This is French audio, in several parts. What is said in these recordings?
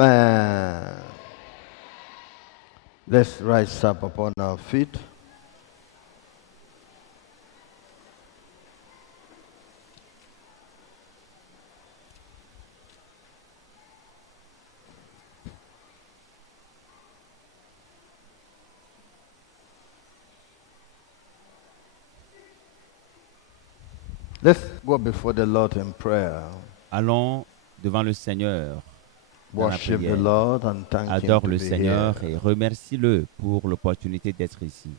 Amen. Let's rise up upon our feet. Let's go before the Lord in prayer. Allons devant le Seigneur dans la Worship the prière. Lord and thank Him Adore to le be Seigneur here. et remercie-le pour l'opportunité d'être ici.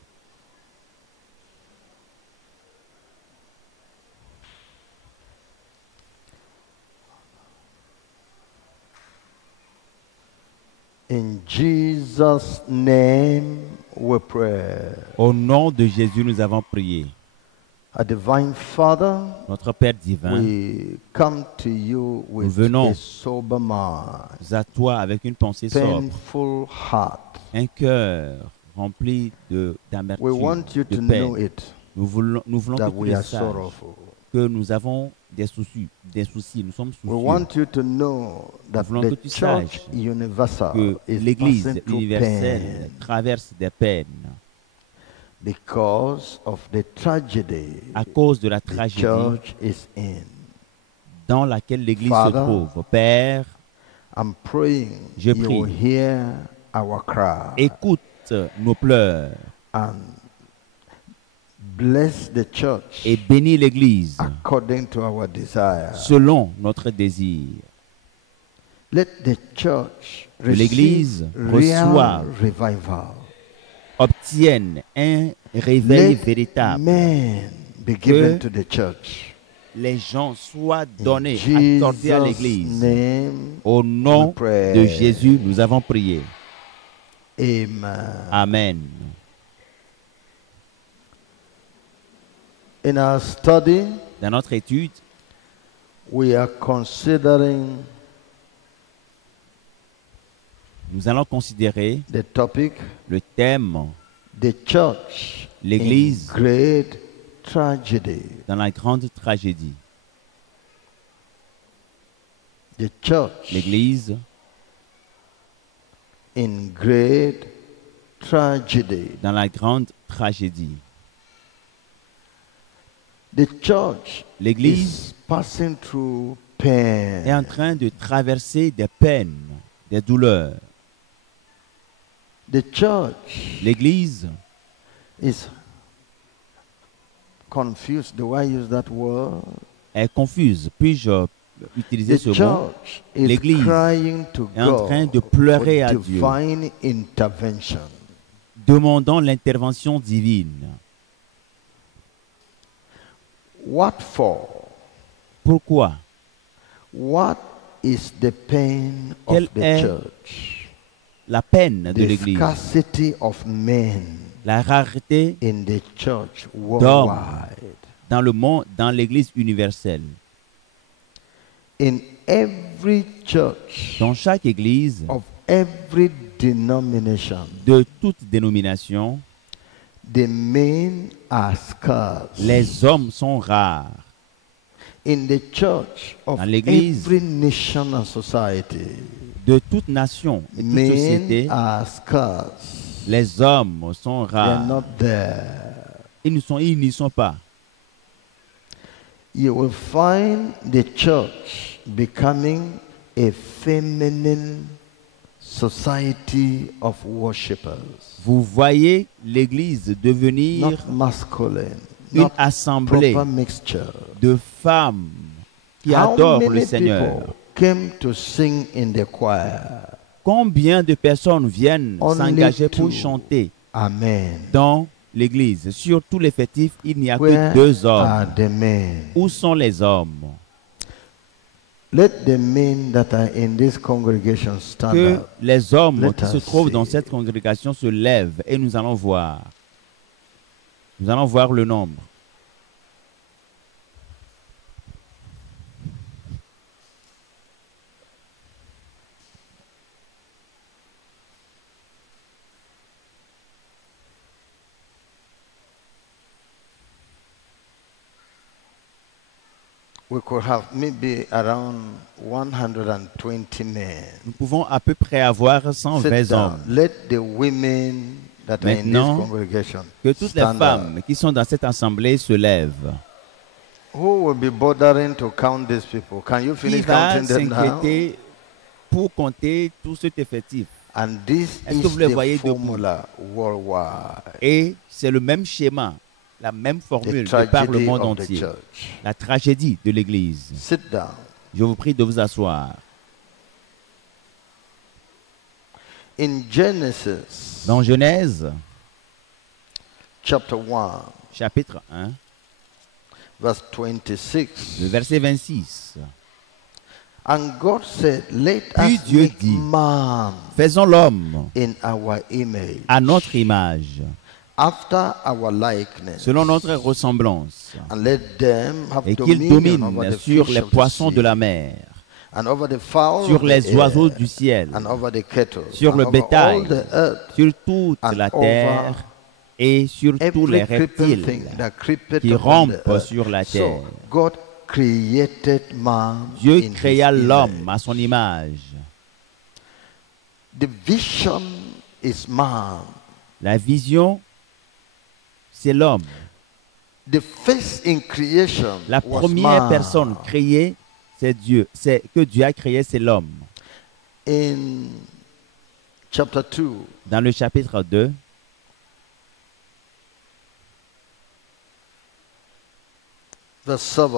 In Jesus' name we pray. Au nom de Jésus, nous avons prié. Our divine Father, Notre Père divin, we come to you with venons a sober mind, à toi avec une pensée sobre, painful heart. un cœur rempli We d'amertume, want you de to know peine. it, Nous voulons that que tu we le are saches, sorrowful. que nous avons des soucis, nous sommes We soucieux. want you to know that voulons the que tu Church saches Universal que is l'Église passing through universelle pain traverse des peines because of the tragedy à cause de la the tragédie church is in. dans laquelle l'Église se Father, trouve. Père, I'm praying je you will prie, hear our cry écoute nos pleurs and bless the church et bénis l'Église according to our desire. selon notre désir. Let the church Que l'Église receive real reçoive, revival. obtienne un réveil Let véritable. men be given to the church. Les gens soient In donnés, accordés à Jesus' l'Église. name Au nom we pray. de Jésus, nous avons prié. Amen. Amen. In our study, Dans notre étude, we are considering nous allons considérer the topic, le thème the church in L'Église great tragedy. dans la grande tragédie. The church L'Église in great tragedy. dans la grande tragédie. The church L'Église is passing through est en pain. train de traverser des peines, des douleurs. The church L'Église is confused. Do I use that word? est confuse. Puis-je utiliser The ce mot? church is L'Église crying to est en train God de pleurer for à Dieu, divine intervention. demandant l'intervention divine. What for? Pourquoi? What is the pain Quelle of the est church? La peine de The l'Église, scarcity of men la rareté in the church worldwide. dans le monde, dans l'Église universelle. In every church Dans chaque Église, of every denomination, de toute dénomination, the men are scarce. les hommes sont rares. In the church of Dans l'Église, every nation and society, de toute nation et toute men société, are scarce. les hommes sont They are rares. not there. Ils n'y sont pas. You will find the church becoming a feminine society of worshippers. Vous voyez l'Église devenir Not masculine, une not assemblée proper mixture. de femmes qui How adorent le many Seigneur. people came to sing in the choir? Combien de personnes viennent Only s'engager pour two. chanter Amen. dans l'Église? Sur tout l'effectif, il n'y a Where que 2 are hommes. the men? Où sont les hommes? Let the men that are in this congregation stand Que up. les hommes Let qui se us trouvent dans see. cette congrégation se lèvent et nous allons voir. Nous allons voir le nombre. We could have maybe around 120 men. Nous pouvons à peu près avoir Sit 120 down. hommes. Let the women that are in this Maintenant, congregation Que toutes les stand femmes up. qui sont dans cette assemblée se lèvent. Who will be bothering to count these people? Can you Qui finish va counting them now? s'inquiéter pour compter tout cet effectif? And this Est-ce que is vous les the voyez debout? formula worldwide. Et c'est le même schéma, la même The formule de par le tragedy monde of the entier. church. La tragédie de l'Église. Sit down. Je vous prie de vous asseoir. In Genesis Dans Genèse, chapter 1, chapitre 1, verse 26. le verset 26. And God said, let Puis us Dieu make dit, man faisons l'homme in our image, à notre image, after our likeness, selon notre ressemblance, and let them have et qu'il dominion over domine the sur fish les of the poissons sea, de la mer, and over the fowl sur of the les oiseaux air, du ciel, and over the cattle, sur and le over bétail, all the earth, sur toute and la over terre et sur tous les every creeping reptiles thing that creepeth qui upon the rampent earth. sur la So terre. God created man Dieu in créa his l'homme image. à son image. The vision is man. La vision, c'est l'homme. The first in creation La was première man. personne créée, c'est Dieu. C'est que Dieu a créé, c'est l'homme. In chapter 2, Dans le chapitre 2, verse 7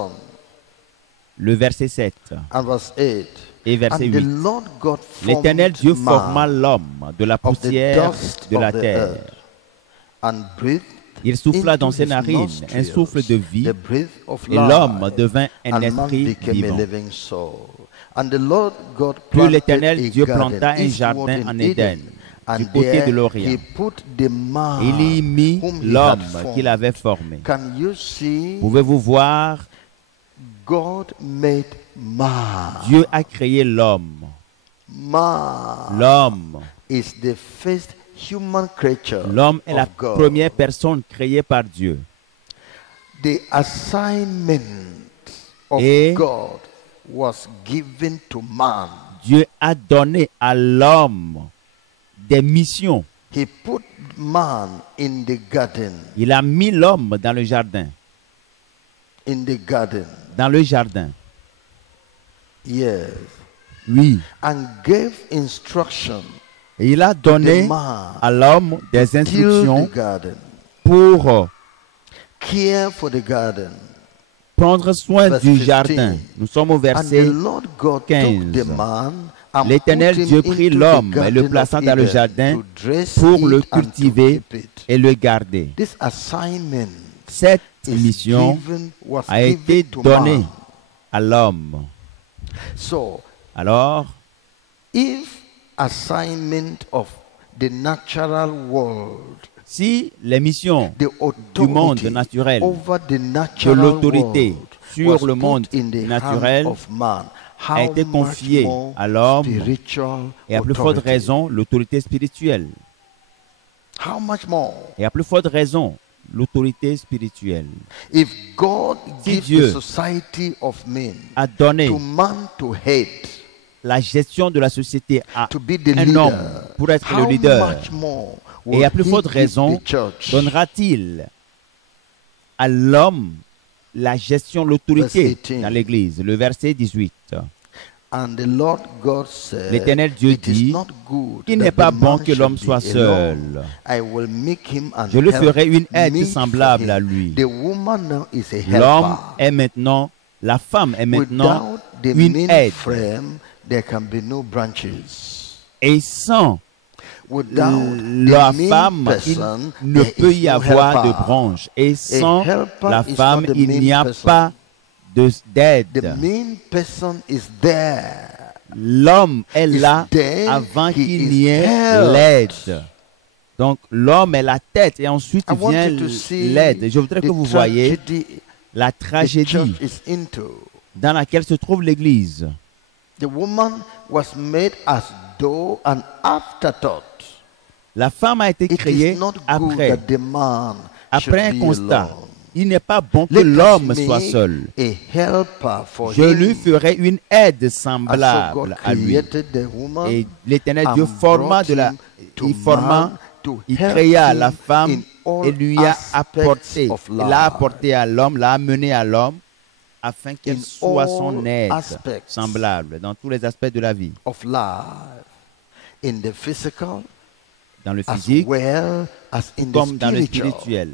le verset 7 and verse 8. et verset And the 8. Lord God formed L'Éternel Dieu forma man l'homme de la of the poussière dust de of la the terre. earth, and breathed Il souffla into dans ses his narines un nostrils souffle de vie, the breath of et l'homme life, devint un and man esprit became vivant. a living soul. And the Lord God Puis planted l'Éternel a Dieu garden planta un eastward jardin in en Éden, and du côté there de l'Orient. he put the man Et il y mit whom he l'homme had formed. qu'il avait formé. Can you see? Pouvez-vous voir, God made man. Dieu a créé l'homme. Man L'homme. is the first human creature L'homme est la of God. première personne créée par Dieu. The assignment of Et God was given to man. Dieu a donné à l'homme des missions. He put man in the garden. Il a mis l'homme dans le jardin. In the garden. Dans le jardin. Yes. Oui. And gave instruction Et il a to the donné man à l'homme des till instructions the garden. pour Care for the garden. prendre soin Verse du 15. jardin. Nous sommes au And the verset Lord God took 15. the man and L'Éternel put him Dieu prit into the l'homme et le garden plaça of dans le Eden jardin to dress pour le it and to cultiver keep it. et le garder. This assignment Cette is mission was a été given to donnée man. à l'homme. So, Alors, if assignment of the natural world, si les missions the du monde authority naturel, over the de natural l'autorité world sur was le monde put in the naturel hand of man, a how été much confiée more à l'homme, spiritual et à plus forte authority? raison, l'autorité spirituelle. How much more? Et à plus forte raison, l'autorité spirituelle If God Si gives Dieu the society of men a donné to man to hate, la gestion de la société à to be the un leader, homme pour être how le leader, much more et will à plus he forte give raison, the church? donnera-t-il à l'homme la gestion, l'autorité Verse 18. dans l'Église. Le verset 18. And the Lord God said, L'Éternel Dieu it is dit not good qu'il that n'est pas the bon man que l'homme should soit be seul. alone. I will make him an Je le help ferai une aide meet for semblable him. à lui. The woman now is a L'homme helper. est maintenant, la femme est maintenant Without the une main aide. frame, there can be no branches. Et sans Without la the main femme, person, il ne there peut is y no avoir de helper. branche. Et sans helper la is femme, not the il main n'y a person. pas The d'aide. main person is there. L'homme est Is là there, avant he qu'il is n'y ait helped. l'aide. Donc l'homme est la tête et ensuite I want vient you to see l'aide. Je voudrais que the vous voyez tragedy la the tragédie church is into. dans laquelle se trouve l'Église. The woman was made as though an afterthought. La femme a été It créée is not good après that the man Après should un be constat. alone. Il n'est pas bon que Let l'homme us soit make seul. a helper for Je lui him. ferai une aide And so God semblable à lui. created the woman Et l'Éternel Dieu and forma brought him to man to il help créa la him femme in all et lui a aspects apporté, of il l'a life. apporté à l'homme, l'a amené à l'homme, afin qu'elle In soit son all aide aspects semblable dans tous les aspects de la vie, of life, in the physical dans le as physique well as in the comme dans le spiritual. spirituel.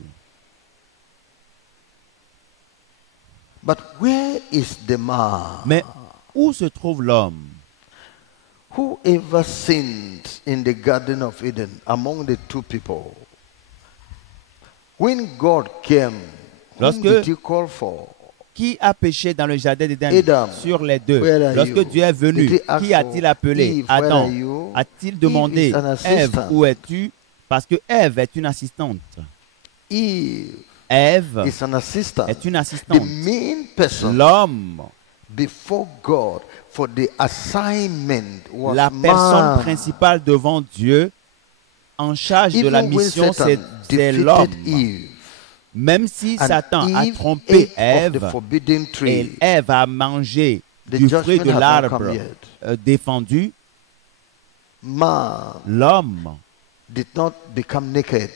But where is the man? Mais où se trouve l'homme? Whoever sinned in the Garden of Eden among the two people, when God came, whom Lorsque- did he call for? Qui a péché dans le jardin d'Éden Adam, sur les deux? where are Lorsque you? Dieu est Did venu, he ask qui a-t-il for appelé? Eve, where Adam. are you? A-t-il demandé, Eve is an Ève, assistant. où es-tu? Parce que Ève est une assistante. Eve Ève is an assistant. est une The assistante. main person L'homme, before God for the assignment was la personne man. principale devant Dieu, en charge de la Even when mission, Satan c'est defeated l'homme. Eve, Même si and Satan a Eve trompé ate of the Ève, forbidden et tree, Ève a mangé the du fruit judgment de had not l'arbre come yet. défendu, Man l'homme did not become naked.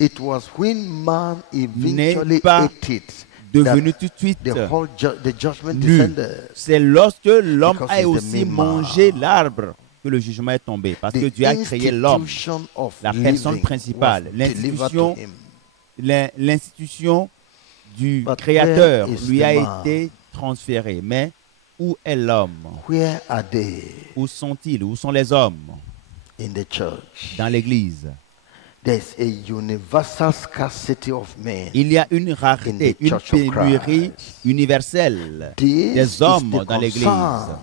It was when man eventually pas ate it devenu that tout de suite the judgment nu. descended. C'est lorsque l'homme Because a he's the aussi main mangé man. l'arbre que le jugement est tombé. Parce que The Dieu a créé l'homme, institution of la personne living principale, was delivered to him. l'institution du But Créateur where is lui the a man? été transférée. Mais où est l'homme? Where are they Où sont-ils? Où sont les hommes in the church? dans l'Église? There's a universal scarcity of men. Il y a une In rareté, the une Church of pénurie Christ. universelle This des hommes is the dans l'Église. concern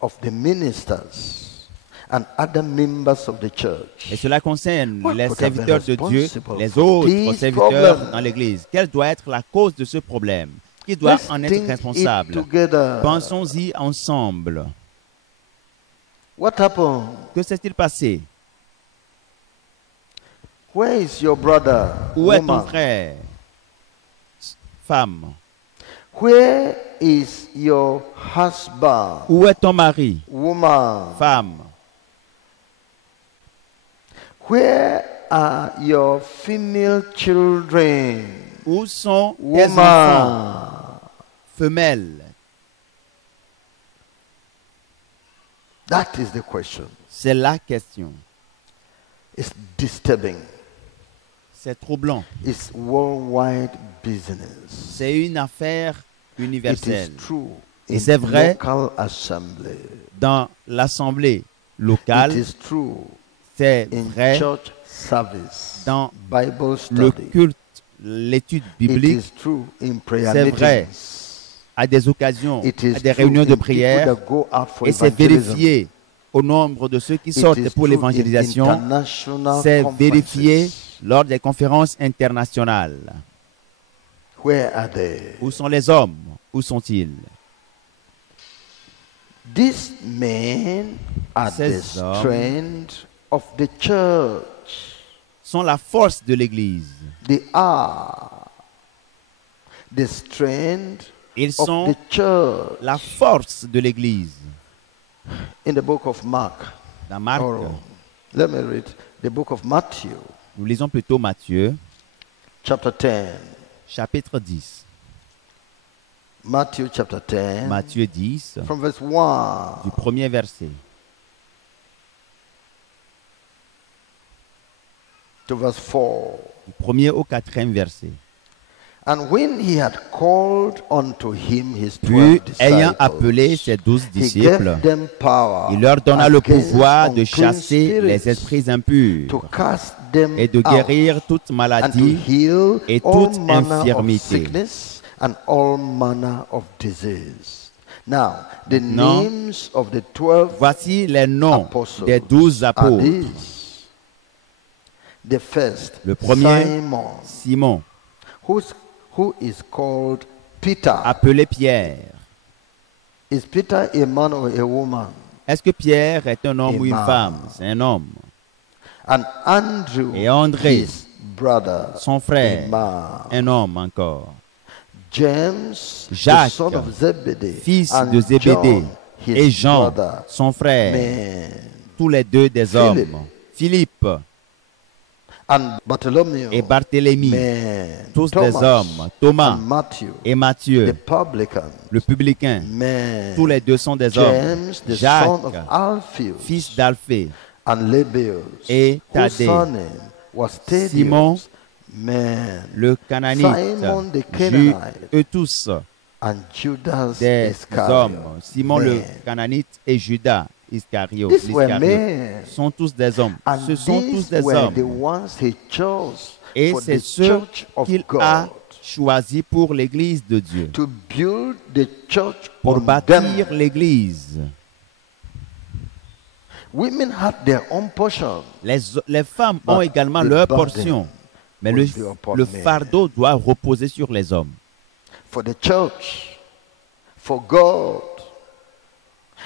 of the ministers and other members of the church. Et cela concerne What les could have been serviteurs de Dieu, responsible les for autres these serviteurs problems? dans l'Église. Quelle doit être la cause de ce problème? Qui doit Let's en être think it responsable? together. Pensons-y ensemble. What happened? Que s'est-il passé? Where is your brother? Où est ton Woman? frère? Femme. Where is your husband? Où est ton mari? Woman? Femme. Where are your female children? Où sont tes enfants? Woman? Femelles. That is the question. C'est la question. It's disturbing. C'est troublant. It's worldwide business. C'est une affaire It is universelle. true Et in c'est vrai local assembly. dans l'assemblée It locale. is true C'est in vrai church service, dans Bible le study. culte, l'étude It biblique, is true in prayer C'est vrai. meetings. à des occasions, It is à des true réunions de in prière. people that go out for Et c'est evangelism. vérifié au nombre de ceux qui It sortent is pour true in l'évangélisation. international C'est vérifié conferences. lors des conférences internationales. Where are they? Où sont les hommes? Où sont-ils? These men are the Ces hommes strength of the church. Sont la force de l'Église. They are the strength Ils of sont the church. la force de l'Église. In the book of Mark, Dans Marc, or let me read the book of Matthew, nous lisons plutôt Matthieu, chapter 10. chapitre 10. Matthew chapter 10, Matthieu 10, from verse 1 du premier verset to verse 4. du premier au quatrième verset. And when he had called unto him his Puis, 12 ayant appelé disciples, ses 12 he disciples, gave them power il leur donna le against pouvoir de unclean chasser les spirits, esprits impurs to cast them et de out, guérir toute and to maladie heal et all toute manner of infirmité. sickness and all manner of disease. Now, the Maintenant, names of the 12 Voici les noms apostles des 12 are apôtres. these. The first, Le premier, Simon, Simon, who is called Peter. appelé Pierre. Is Peter a man or a woman? Est-ce que Pierre est un homme ou une Amen. femme? C'est un homme. And Andrew, Et André, his brother, son a frère, man. un homme encore. James, the Jacques, son of Zebedee, fils and de Zébédée, John, his et Jean, brother, son frère, man. tous les deux des Philip, hommes. Philippe and Bartholomew, et Barthélemy, man. tous Thomas, des hommes. Thomas and Matthew, et the Matthieu, publican, le publicain, man. tous les deux sont des hommes. James, the son Jacques, of Alphaeus, fils d'Alphée, and Lebbeus, et whose Thaddée, surname was Simon, Thaddeus, man. le Cananite, Simon the Canaanite, eux tous and Judas des Iscariot. hommes. Simon le Man. Cananite et Judas Iscariot, These were l'Iscariote, men. sont tous des hommes. And Ce sont tous these des were the hommes. ones he chose Et for c'est the ceux church of qu'il God, a choisis pour l'Église de Dieu, to build the church pour on bâtir them. l'Église. Women had their own portion. Les femmes ont But également the leur burden portion, mais will be upon le men. fardeau doit reposer sur les hommes. For the church, for God.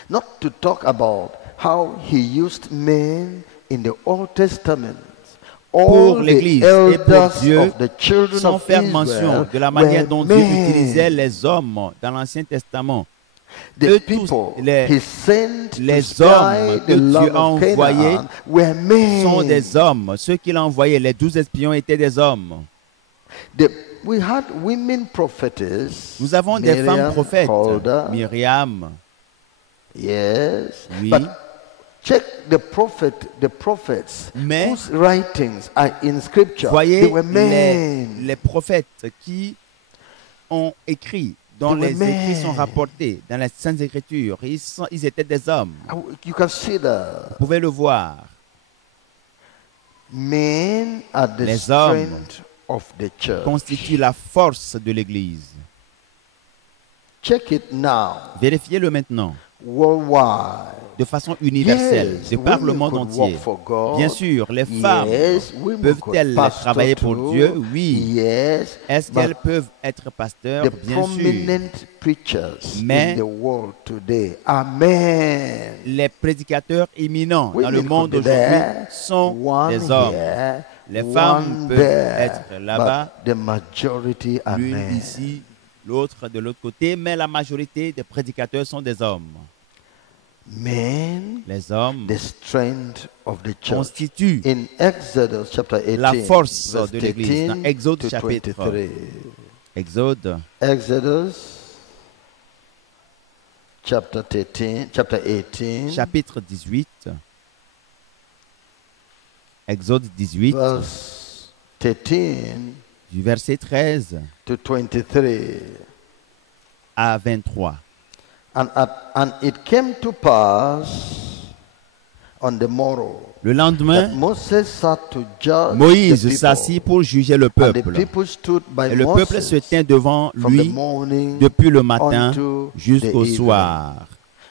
Not to talk about how he used men in the Old Testament. Pour All l'Église the et pour elders Dieu, of the children sans of faire mention Israel de la manière were dont Dieu men. utilisait les hommes dans l'Ancien Testament. The Eux tous, people les- he sent to les spy hommes the que land Dieu a of envoyés Canaan were men. sont des hommes. Ceux qu'il a envoyés, les 12 espions, étaient des hommes. We had women prophetess. Nous avons des femmes Miriam, prophètes. Huldah, Myriam, yes. oui. But check the prophets Mais- whose writings are in scripture. Voyez They were men. les prophètes qui ont écrit, dont They were les écrits men. sont rapportés dans les Saintes Écritures. Ils étaient des hommes. You can see that. Vous pouvez le voir. Men are the Les hommes strength of the church. Constituent la force de l'Église. Check it now. Vérifiez-le maintenant, Worldwide. de façon universelle, Yes, de par le women monde could entier. work for God. Bien sûr, les femmes Yes, women peuvent-elles could pastor travailler pour too. Dieu? Oui. Yes. Est-ce but qu'elles peuvent être pasteurs? the Bien sûr. prominent preachers Mais- in the world today are men. Les prédicateurs éminents dans le Women monde could be aujourd'hui there, sont one des hommes. here, Les one femmes peuvent there, être là-bas, but the majority are l'une men. ici, l'autre de l'autre côté, mais la majorité des prédicateurs sont des hommes. Men, Les hommes the strength of the church. constituent In Exodus chapter 18, la force verse de l'Église. Dans 13 Exode to chapitre 23. Exode, Exodus chapter 18, chapitre 18. Exode 18, verse 13 du verset 13 to 23. à 23. And it came to pass on the morrow Le that lendemain, Moses sat to judge the Moïse people. s'assit pour juger le And the peuple. people stood by Et le peuple Moses se tint devant from the lui morning depuis le matin unto jusqu'au the evening. soir.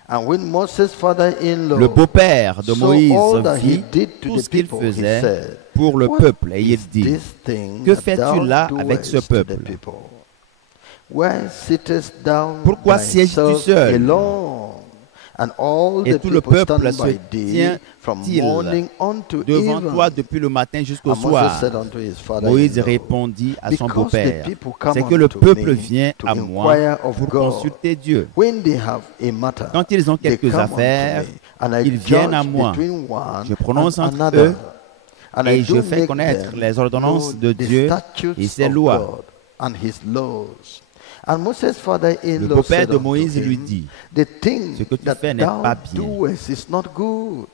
And when Moses' father-in-law Le beau-père de saw Moïse all that he vit did to tout the ce qu'il people, he faisait said, pour le "What peuple et il is dit, this thing que that fais-tu thou là avec ce doest to the peuple? people? Why sittest thou Pourquoi sièges-tu thyself seul? alone? And all Et the tout le people peuple stand by se thee from tient-il morning unto devant even. toi depuis le matin jusqu'au And Moses soir. said unto his father-in-law, Moïse répondit à son "Because beau-père, the people come c'est que le unto peuple me vient to à moi inquire of pour God. consulter Dieu. When they have a matter, Quand ils ont they quelques come unto affaires, me, and I ils viennent à judge moi. between one Je prononce and entre another. eux And et I je do fais make connaître them les ordonnances know de the Dieu statutes et ses of lois. God and his laws. And Moses' father-in-law Le beau-père said de unto Moïse lui him, dit, "The thing ce que tu that fais n'est thou pas bien. doest is not good.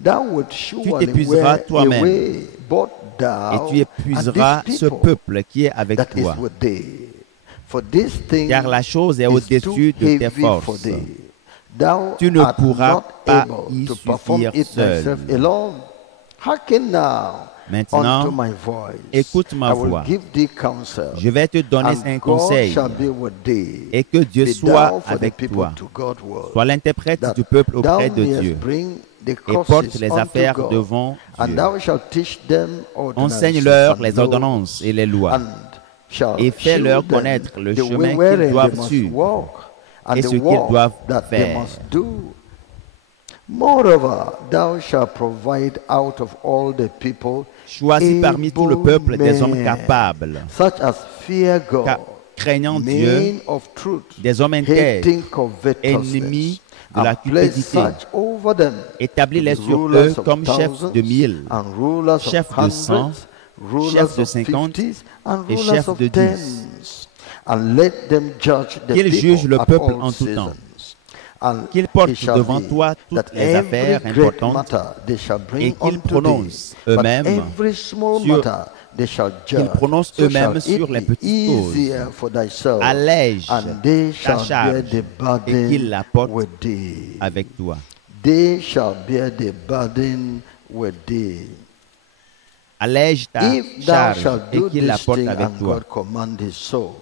Thou wilt surely t'épuiseras wear toi-même. away both et thou tu épuiseras and this ce people peuple qui est avec that is toi. with thee. For this thing Car la chose est is too au-dessus de tes heavy for forces. thee. Thou Tu ne art pourras not pas able y to perform suffire it seul. thyself alone. Hearken now Maintenant, unto my voice. écoute ma I will voix. give thee counsel. Je vais te donner And un God conseil shall be with thee. et que Dieu Be soit thou for the avec people toi. to Godward, Sois l'interprète that du peuple auprès thou de mayest Dieu bring the et causes porte les unto affaires God, devant and Dieu. thou shalt teach them ordinances Enseigne-leur and les laws, ordonnances et les lois and shall et fais-leur shew them connaître le the chemin way qu'ils wherein doivent they must suivre walk, and et the ce qu'ils walk doivent that they faire. must do. Moreover, thou shalt provide out of all the people Choisis parmi tout le peuple des hommes men, capables, such as fear God, craignant Dieu, men of truth, des hommes intègres, hating covetousness, ennemis de la and place cupidité. such over them, Établis-les to be sur rulers eux of comme chefs thousands, de 1000, and rulers chefs of de 100, hundreds, rulers chefs de of 50 fifties, and et rulers chefs of de 10. tens, and let them judge the Qu'ils jugent people le at peuple all en tout temps. seasons. And Qu'ils portent it shall devant be toi toutes that les affaires every great importantes matter they shall bring et qu'ils unto prononcent thee, but eux-mêmes every small sur- matter they shall judge. qu'ils prononcent So eux-mêmes shall it sur les be petites choses. easier for thyself, Allège and they ta shall bear charge the et burden qu'ils la portent with thee. avec toi. They shall bear the burden with thee. Allège ta If thou charge shalt et do qu'il la this porte thing avec and toi. God command it so,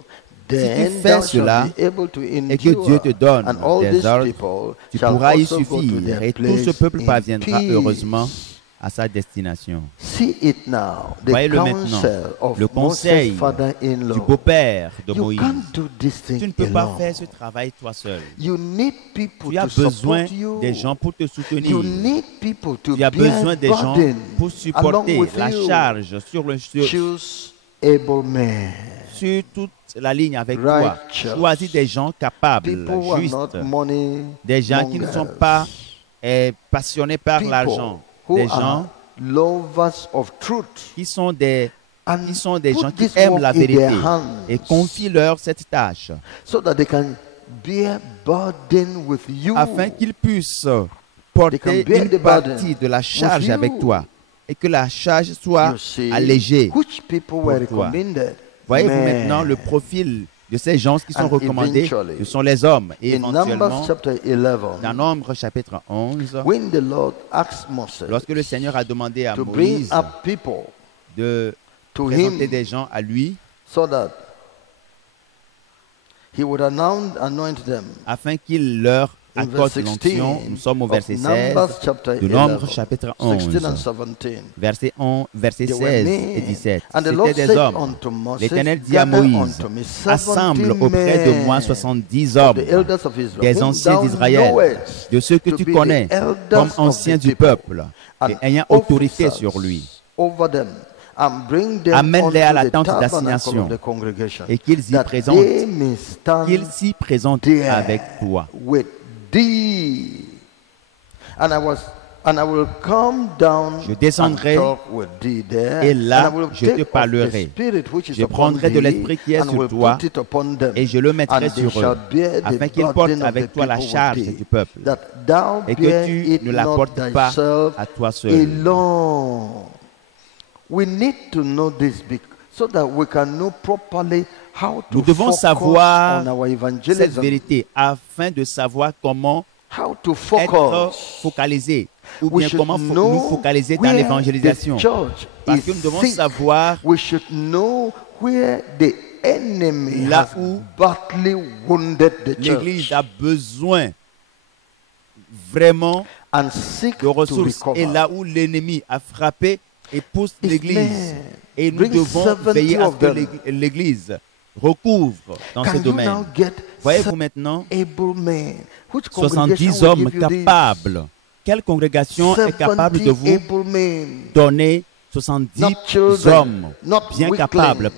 tu then fais thou cela shalt be able to et que Dieu endure, te donne and all des these ordres, people tu shall pourras y also go to suffire their et tout ce place peuple in parviendra peace. heureusement à sa destination. See it now, the Voyez-le maintenant, counsel of le conseil Moses' father-in-law. du beau-père de You Moïse. can't do this Tu ne thing peux pas alone. faire ce travail toi seul. You need people Tu as to besoin support you. des gens pour te soutenir. You need people to Tu as bear besoin des gens burden pour along supporter with la you. charge sur Choose able men. sur toute la ligne avec toi. Righteous. Choisis des gens capables, People who are not justes, money des gens qui ne sont mongers. pas passionnés par People l'argent, who des are gens lovers of truth. qui sont des And gens put qui this aiment work la in their vérité hands et confient-leur cette tâche so that they can bear burden with you. afin qu'ils puissent They porter can bear une the burden partie de la charge with avec you. toi et que la charge soit You see, allégée. which people were pour toi. recommended? Voyez-vous Men. maintenant le profil de ces gens qui sont And recommandés, eventually, ce sont les hommes. Et In Numbers éventuellement, chapter 11, dans Nombre chapitre 11, when the Lord asked Moses lorsque le Seigneur a demandé à to bring Moïse up people de to présenter him des gens à lui, so that he would anoint them. afin qu'il leur In accorde verse l'onction, 16 nous sommes au of verset 16 Numbers chapter de Nombre 11, chapitre 16 and 11, 17. versets They were 16 et men. 17. And the Lord C'étaient said des hommes. unto Moses, L'Éternel dit à gather Moïse, unto me 70 assemble auprès de moi men 70 of hommes, the elders of Israel, des whom anciens thou d'Israël, knowest de ceux que to tu be the connais elders comme of anciens the du people, peuple and et ayant autorité officers sur lui. over them, and bring them Amène-les à la unto the tente tabernacle d'assignation of the congregation, et qu'ils y that présentent, they may stand qu'ils s'y présentent there avec toi. with thee. And I will come down Je descendrai and talk with thee there, et là, and I will je take te of parlerai. the spirit which is Je upon prendrai de thee, l'esprit qui est and sur will toi put it upon them, et je le mettrai and they sur shall eux, bear the afin qu'ils burden portent of avec the toi la people with charge thee, du peuple that thou et que bear tu it ne la not portes pas thyself à toi seul. alone. We need to know this so that we can know properly how to Nous devons focus savoir on our cette evangelism, vérité afin de savoir comment how to être focus. focalisé ou We bien should comment know nous focaliser dans where l'évangélisation. the church Parce is que nous devons sick. savoir We should know where the enemy là has où badly wounded the l'Église church a besoin vraiment and seek de to ressources et recover. là où l'ennemi a frappé et pousse It's l'Église. men. Et nous Bring devons 70 veiller à ce of que them. l'Église recouvre dans ce Can you domaine. now get Voyez-vous maintenant able men? Which 70 congregation will hommes give you this? capables. Quelle congrégation est capable de 70 vous able men, donner 70 not children, hommes not bien weaklings, capables,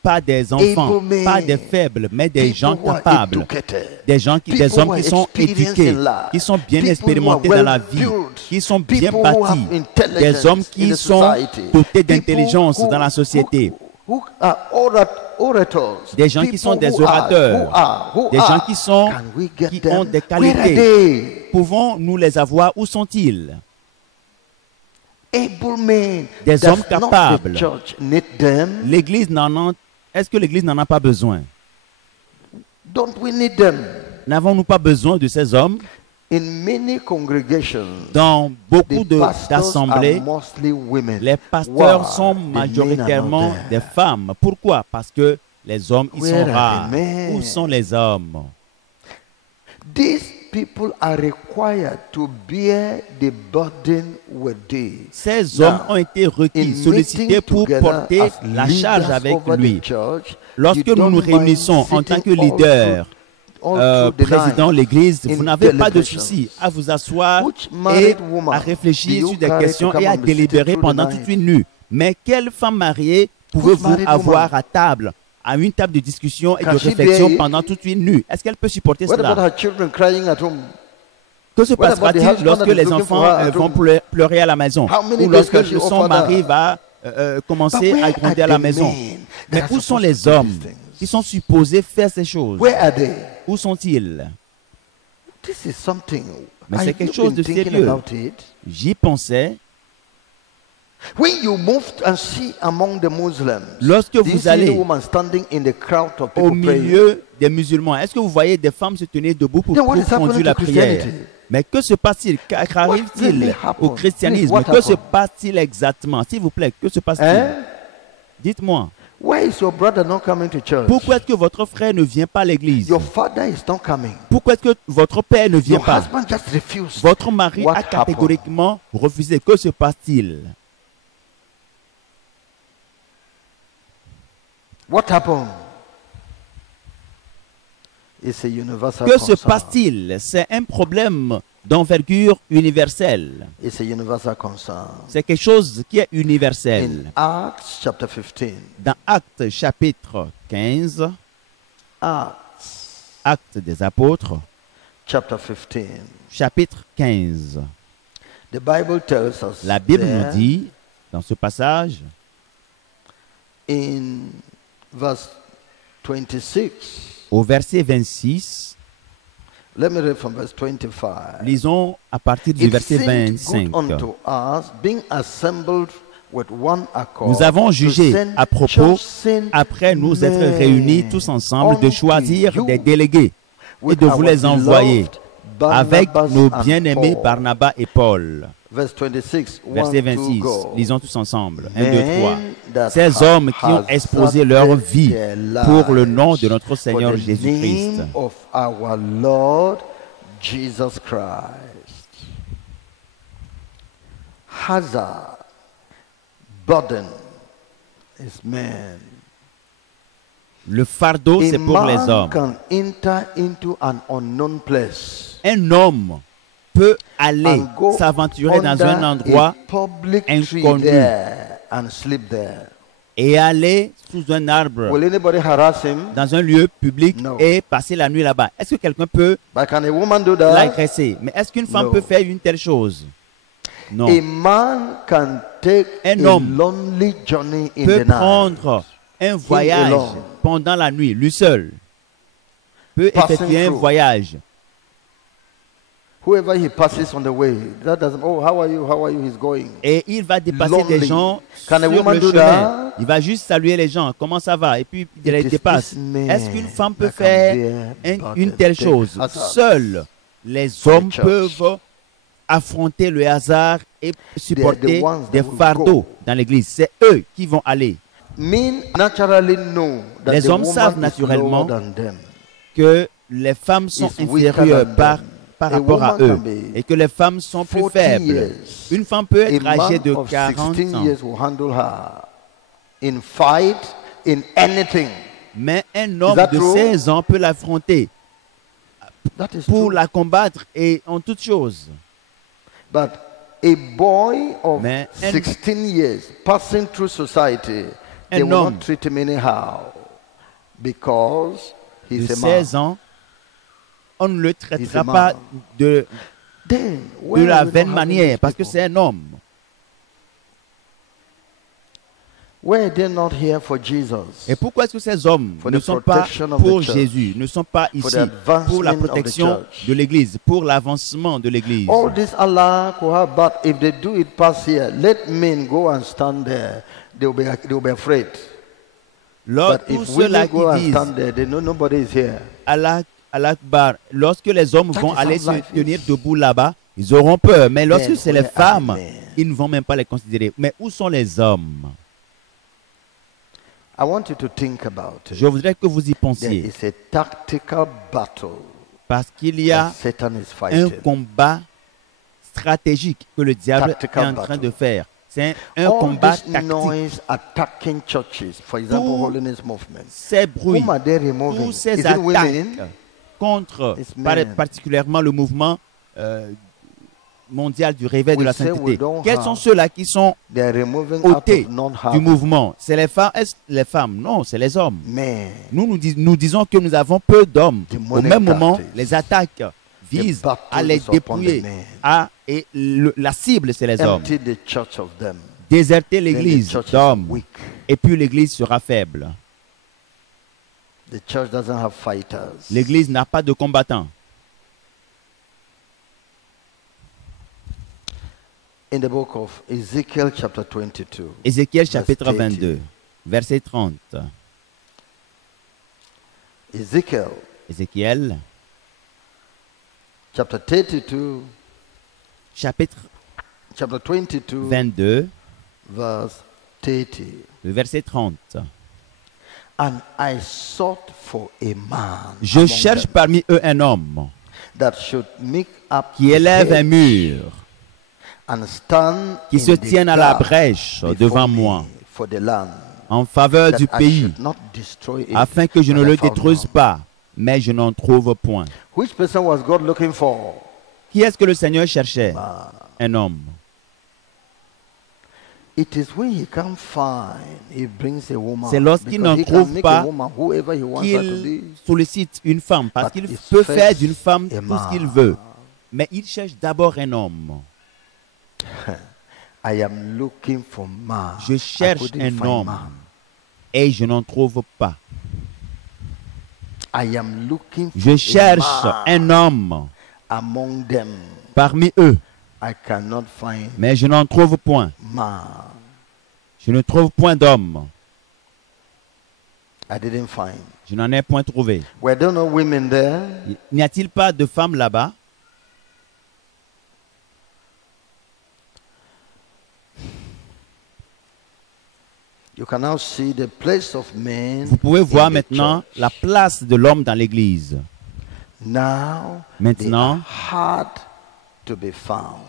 pas des enfants, able men, pas des faibles, mais des gens people who are capables, educated, des hommes people qui who are sont experienced éduqués, in life, qui sont bien people expérimentés who are dans la well vie, built, qui sont bien people who have bâtis, intelligence des hommes in qui the sont society, dotés people d'intelligence who- dans la société, who are orators, des gens qui people sont des who are- orateurs, who des are. gens qui sont Can we get qui them? ont des Where are qualités. they? Pouvons-nous les avoir? Où sont-ils? Able men. Des Does hommes not capables. the church need them? L'Église est-ce que l'Église n'en a pas besoin? Don't we need them? N'avons-nous pas besoin de ces hommes? In many congregations, Dans beaucoup the pastors are d'assemblées, mostly women. les pasteurs Why? sont The men are majoritairement not there. des femmes. Pourquoi? Parce que les hommes, ils Where sont are rares. the men? Où sont les hommes? These people are required to bear the burden with thee. Ces Now, hommes ont été requis, in sollicités meeting pour together porter as la charge leaders avec over the lui. church, Lorsque you nous nous don't mind réunissons en tant que sitting all leaders all through the président, night l'Église, in vous n'avez pas de deliberations. souci à vous asseoir Which et married woman à réfléchir do sur you des carry questions to come et à and be seated délibérer through the pendant night? toute une nuit. Mais quelle femme mariée Which pouvez-vous married avoir woman? à table, à une table de discussion et Can de she réflexion bear it? pendant toute une nuit? Est-ce qu'elle peut supporter What about cela? her children crying at home? Que se What about the passera-t-il husband lorsque that is les looking enfants for her at vont home? pleurer à la maison? How many Ou lorsque days can she son offer mari that? va But commencer where à are gronder à la the maison? men Mais that are où sont supposed les to do hommes these things? qui sont supposés faire ces choses? Where are they? Où sont-ils? This is something. Mais Have c'est you quelque chose been de thinking sérieux. about it? J'y pensais. When you move and see among the Muslims, Lorsque do you vous see any allez woman standing in the crowd of au people praying? milieu des musulmans, est-ce que vous voyez des femmes se tenir debout pour Then what is conduire happening la to prière? Christianity? Mais que se passe-t-il? really Qu'arrive-t-il happened? au christianisme? What Que se happened? passe-t-il exactement? S'il vous plaît, que se passe-t-il? Eh? Dites-moi. Why is your brother not coming to church? Pourquoi est-ce que votre frère ne vient pas à l'église? Your father is not coming. Pourquoi est-ce que votre père ne vient Your pas? husband just refused. Votre mari What a happened? catégoriquement refusé. Que se passe-t-il? What happened? It's a universal Que se concern. passe-t-il? C'est un problème d'envergure universelle. It's a universal concern. C'est quelque chose qui est universel. In Acts chapter 15, Dans Actes chapitre 15, Acts Actes des apôtres, chapter 15, chapitre 15, the Bible tells us la Bible there nous dit, dans ce passage, in verse 26, au verset 26, let me read from verse 25. lisons à partir du It verset seemed 25. good unto us, being assembled with one accord, Nous avons to jugé send à propos, chosen après nous être men réunis tous ensemble, de unto choisir you des délégués et with de vous our les envoyer beloved avec Barnabas nos and bien-aimés Paul. Barnabas et Paul. Verse 26, Verset 1, 2, 26, go. lisons tous ensemble. 1, 2, 3. Men that Ces hommes qui ont have exposé leur hazarded vie their pour le nom lives de notre for Seigneur the Jésus-Christ. name of our Lord Jesus Christ. Hazard, burden is man. Le fardeau, A c'est pour les man hommes. can enter into an unknown place Un homme peut aller and go s'aventurer dans under un endroit a public tree inconnu. there and sleep there. et aller sous un arbre Will anybody harass him? dans un lieu public No. et passer la nuit là-bas. Est-ce que quelqu'un peut But can a woman do that? l'agresser? Mais est-ce qu'une femme No. peut faire une telle chose? Non. A man can take Un a homme lonely journey in Peut the night. prendre un voyage alone. pendant la nuit, lui seul. Peut Passing effectuer un through. voyage. Whoever he passes on the way, that doesn't. Oh, how are you? How are you? He's going. Et il va dépasser des Lonely. gens Can a sur woman le do chemin. that? Il va juste saluer les gens. Comment ça va? Et puis il les It is dépasse. this man Est-ce qu'une femme peut that can faire bear une burden, telle take chose? hazard. Seuls les for the hommes church. peuvent affronter le hasard et supporter ones that des will fardeaux go. dans l'église. C'est eux qui vont aller. Men naturally know that Les the hommes woman savent is naturellement lower than them. Que les femmes sont Is weaker inférieures than par them. A rapport à woman eux can be et que les femmes sont plus 40 faibles. years. Une femme peut A être âgée man de of 40 16 ans, years will handle her in fight, in anything. mais un homme that de true? 16 ans peut l'affronter That is pour true. la combattre et en toutes choses. But a boy of Mais un- 16 years passing through society, they Un will homme not treat him anyhow because De he's a 16 man. ans, on ne le He's traitera a pas man. de Then, why la are we not vaine having manière these parce que people? c'est un homme. Were they not here for Jesus? Et pourquoi est-ce que ces hommes For ne the sont pas protection of pour the church. Jésus, ne sont pas For ici the advancement pour la of the protection church. de l'Église, pour l'avancement de l'Église? All this Allah could have, but if they do it past here, let men go and stand there. They will be afraid. Lors, But tous if ceux-là women qui go and disent stand there, they know nobody is here. Allah Akbar, lorsque les hommes That vont is aller how se life tenir is. debout là-bas, ils auront peur. Mais lorsque Then c'est les where are femmes, the men? ils ne vont même pas les considérer. Mais où sont les hommes? I want you to think about it. Je voudrais que vous y There pensiez. is a tactical battle Parce qu'il y a that Satan is un fighting. combat stratégique que le diable est Tactical en train battle. de faire. C'est un All combat this tactique. noise attacking churches, for example, Tout Holiness Movement. Ces bruits, Whom are they removing? tous ces Is it attaques, women? contre It's men. particulièrement le mouvement mondial du réveil de We la say we sainteté. don't Quels have- sont ceux-là qui sont They are removing out ôtés of not du having mouvement? C'est les femmes? Est-ce les femmes? Non, c'est les hommes. men. Nous disons que nous avons peu d'hommes. Au Demonic même moment, tactics. les attaques visent battle à les is upon dépouiller. the men. Et la cible, c'est les hommes. Empty the church of them. Déserter Then the l'église church is d'hommes. weak. Et puis l'église sera faible. The church doesn't have fighters. L'église n'a pas de combattants. In the book of Ezekiel chapter 22, Ézéchiel Verse chapitre 30. 22, verset 30. Ezekiel Ézéchiel chapter 32, chapitre chapter 22, 22, verse 30. le verset 30. And I sought for a man Je among cherche them parmi eux un homme that should make up qui the élève un hedge mur, and stand qui in se the tienne à la gap brèche before devant me moi for the land, en faveur that du I pays, should not destroy it, afin que je ne but I le found détruise none. pas, mais je n'en trouve point. Which person was God looking for? Qui est-ce que le Seigneur cherchait? Man. Un homme. It is when he can't find, he brings a woman. C'est lorsqu'il Because n'en he can trouve make pas a woman whoever he wants her to qu'il be. sollicite une femme, parce But qu'il it's peut first faire d'une femme a tout ce qu'il man. veut. Mais il cherche d'abord un homme. I am looking for man. Je I cherche couldn't un find homme man. et je n'en trouve pas. I am looking for Je a cherche man un homme among them. parmi eux, I cannot find mais je n'en trouve point. man. Je ne trouve point d'homme. I didn't find. Je n'en ai point trouvé. Were there no women there? N'y a-t-il pas de femmes là-bas? You can now see the place of men. Vous pouvez voir in the maintenant church. la place de l'homme dans l'Église. Now, they Maintenant, are hard to be found.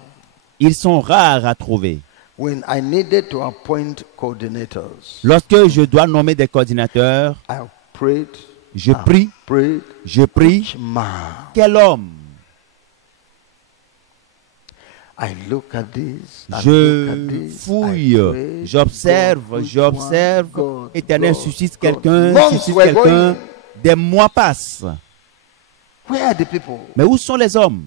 ils sont rares à trouver. When I needed to appoint coordinators, Lorsque je dois nommer des coordinateurs, I prayed, je prie, prayed, je prie. each man. Quel homme? I look at this, I look at Je this, fouille, I pray, j'observe, God, which j'observe. one? God, Éternel, God, suscite God. quelqu'un, Months suscite were quelqu'un. going. Des mois passent. Where are the people? Mais où sont les hommes?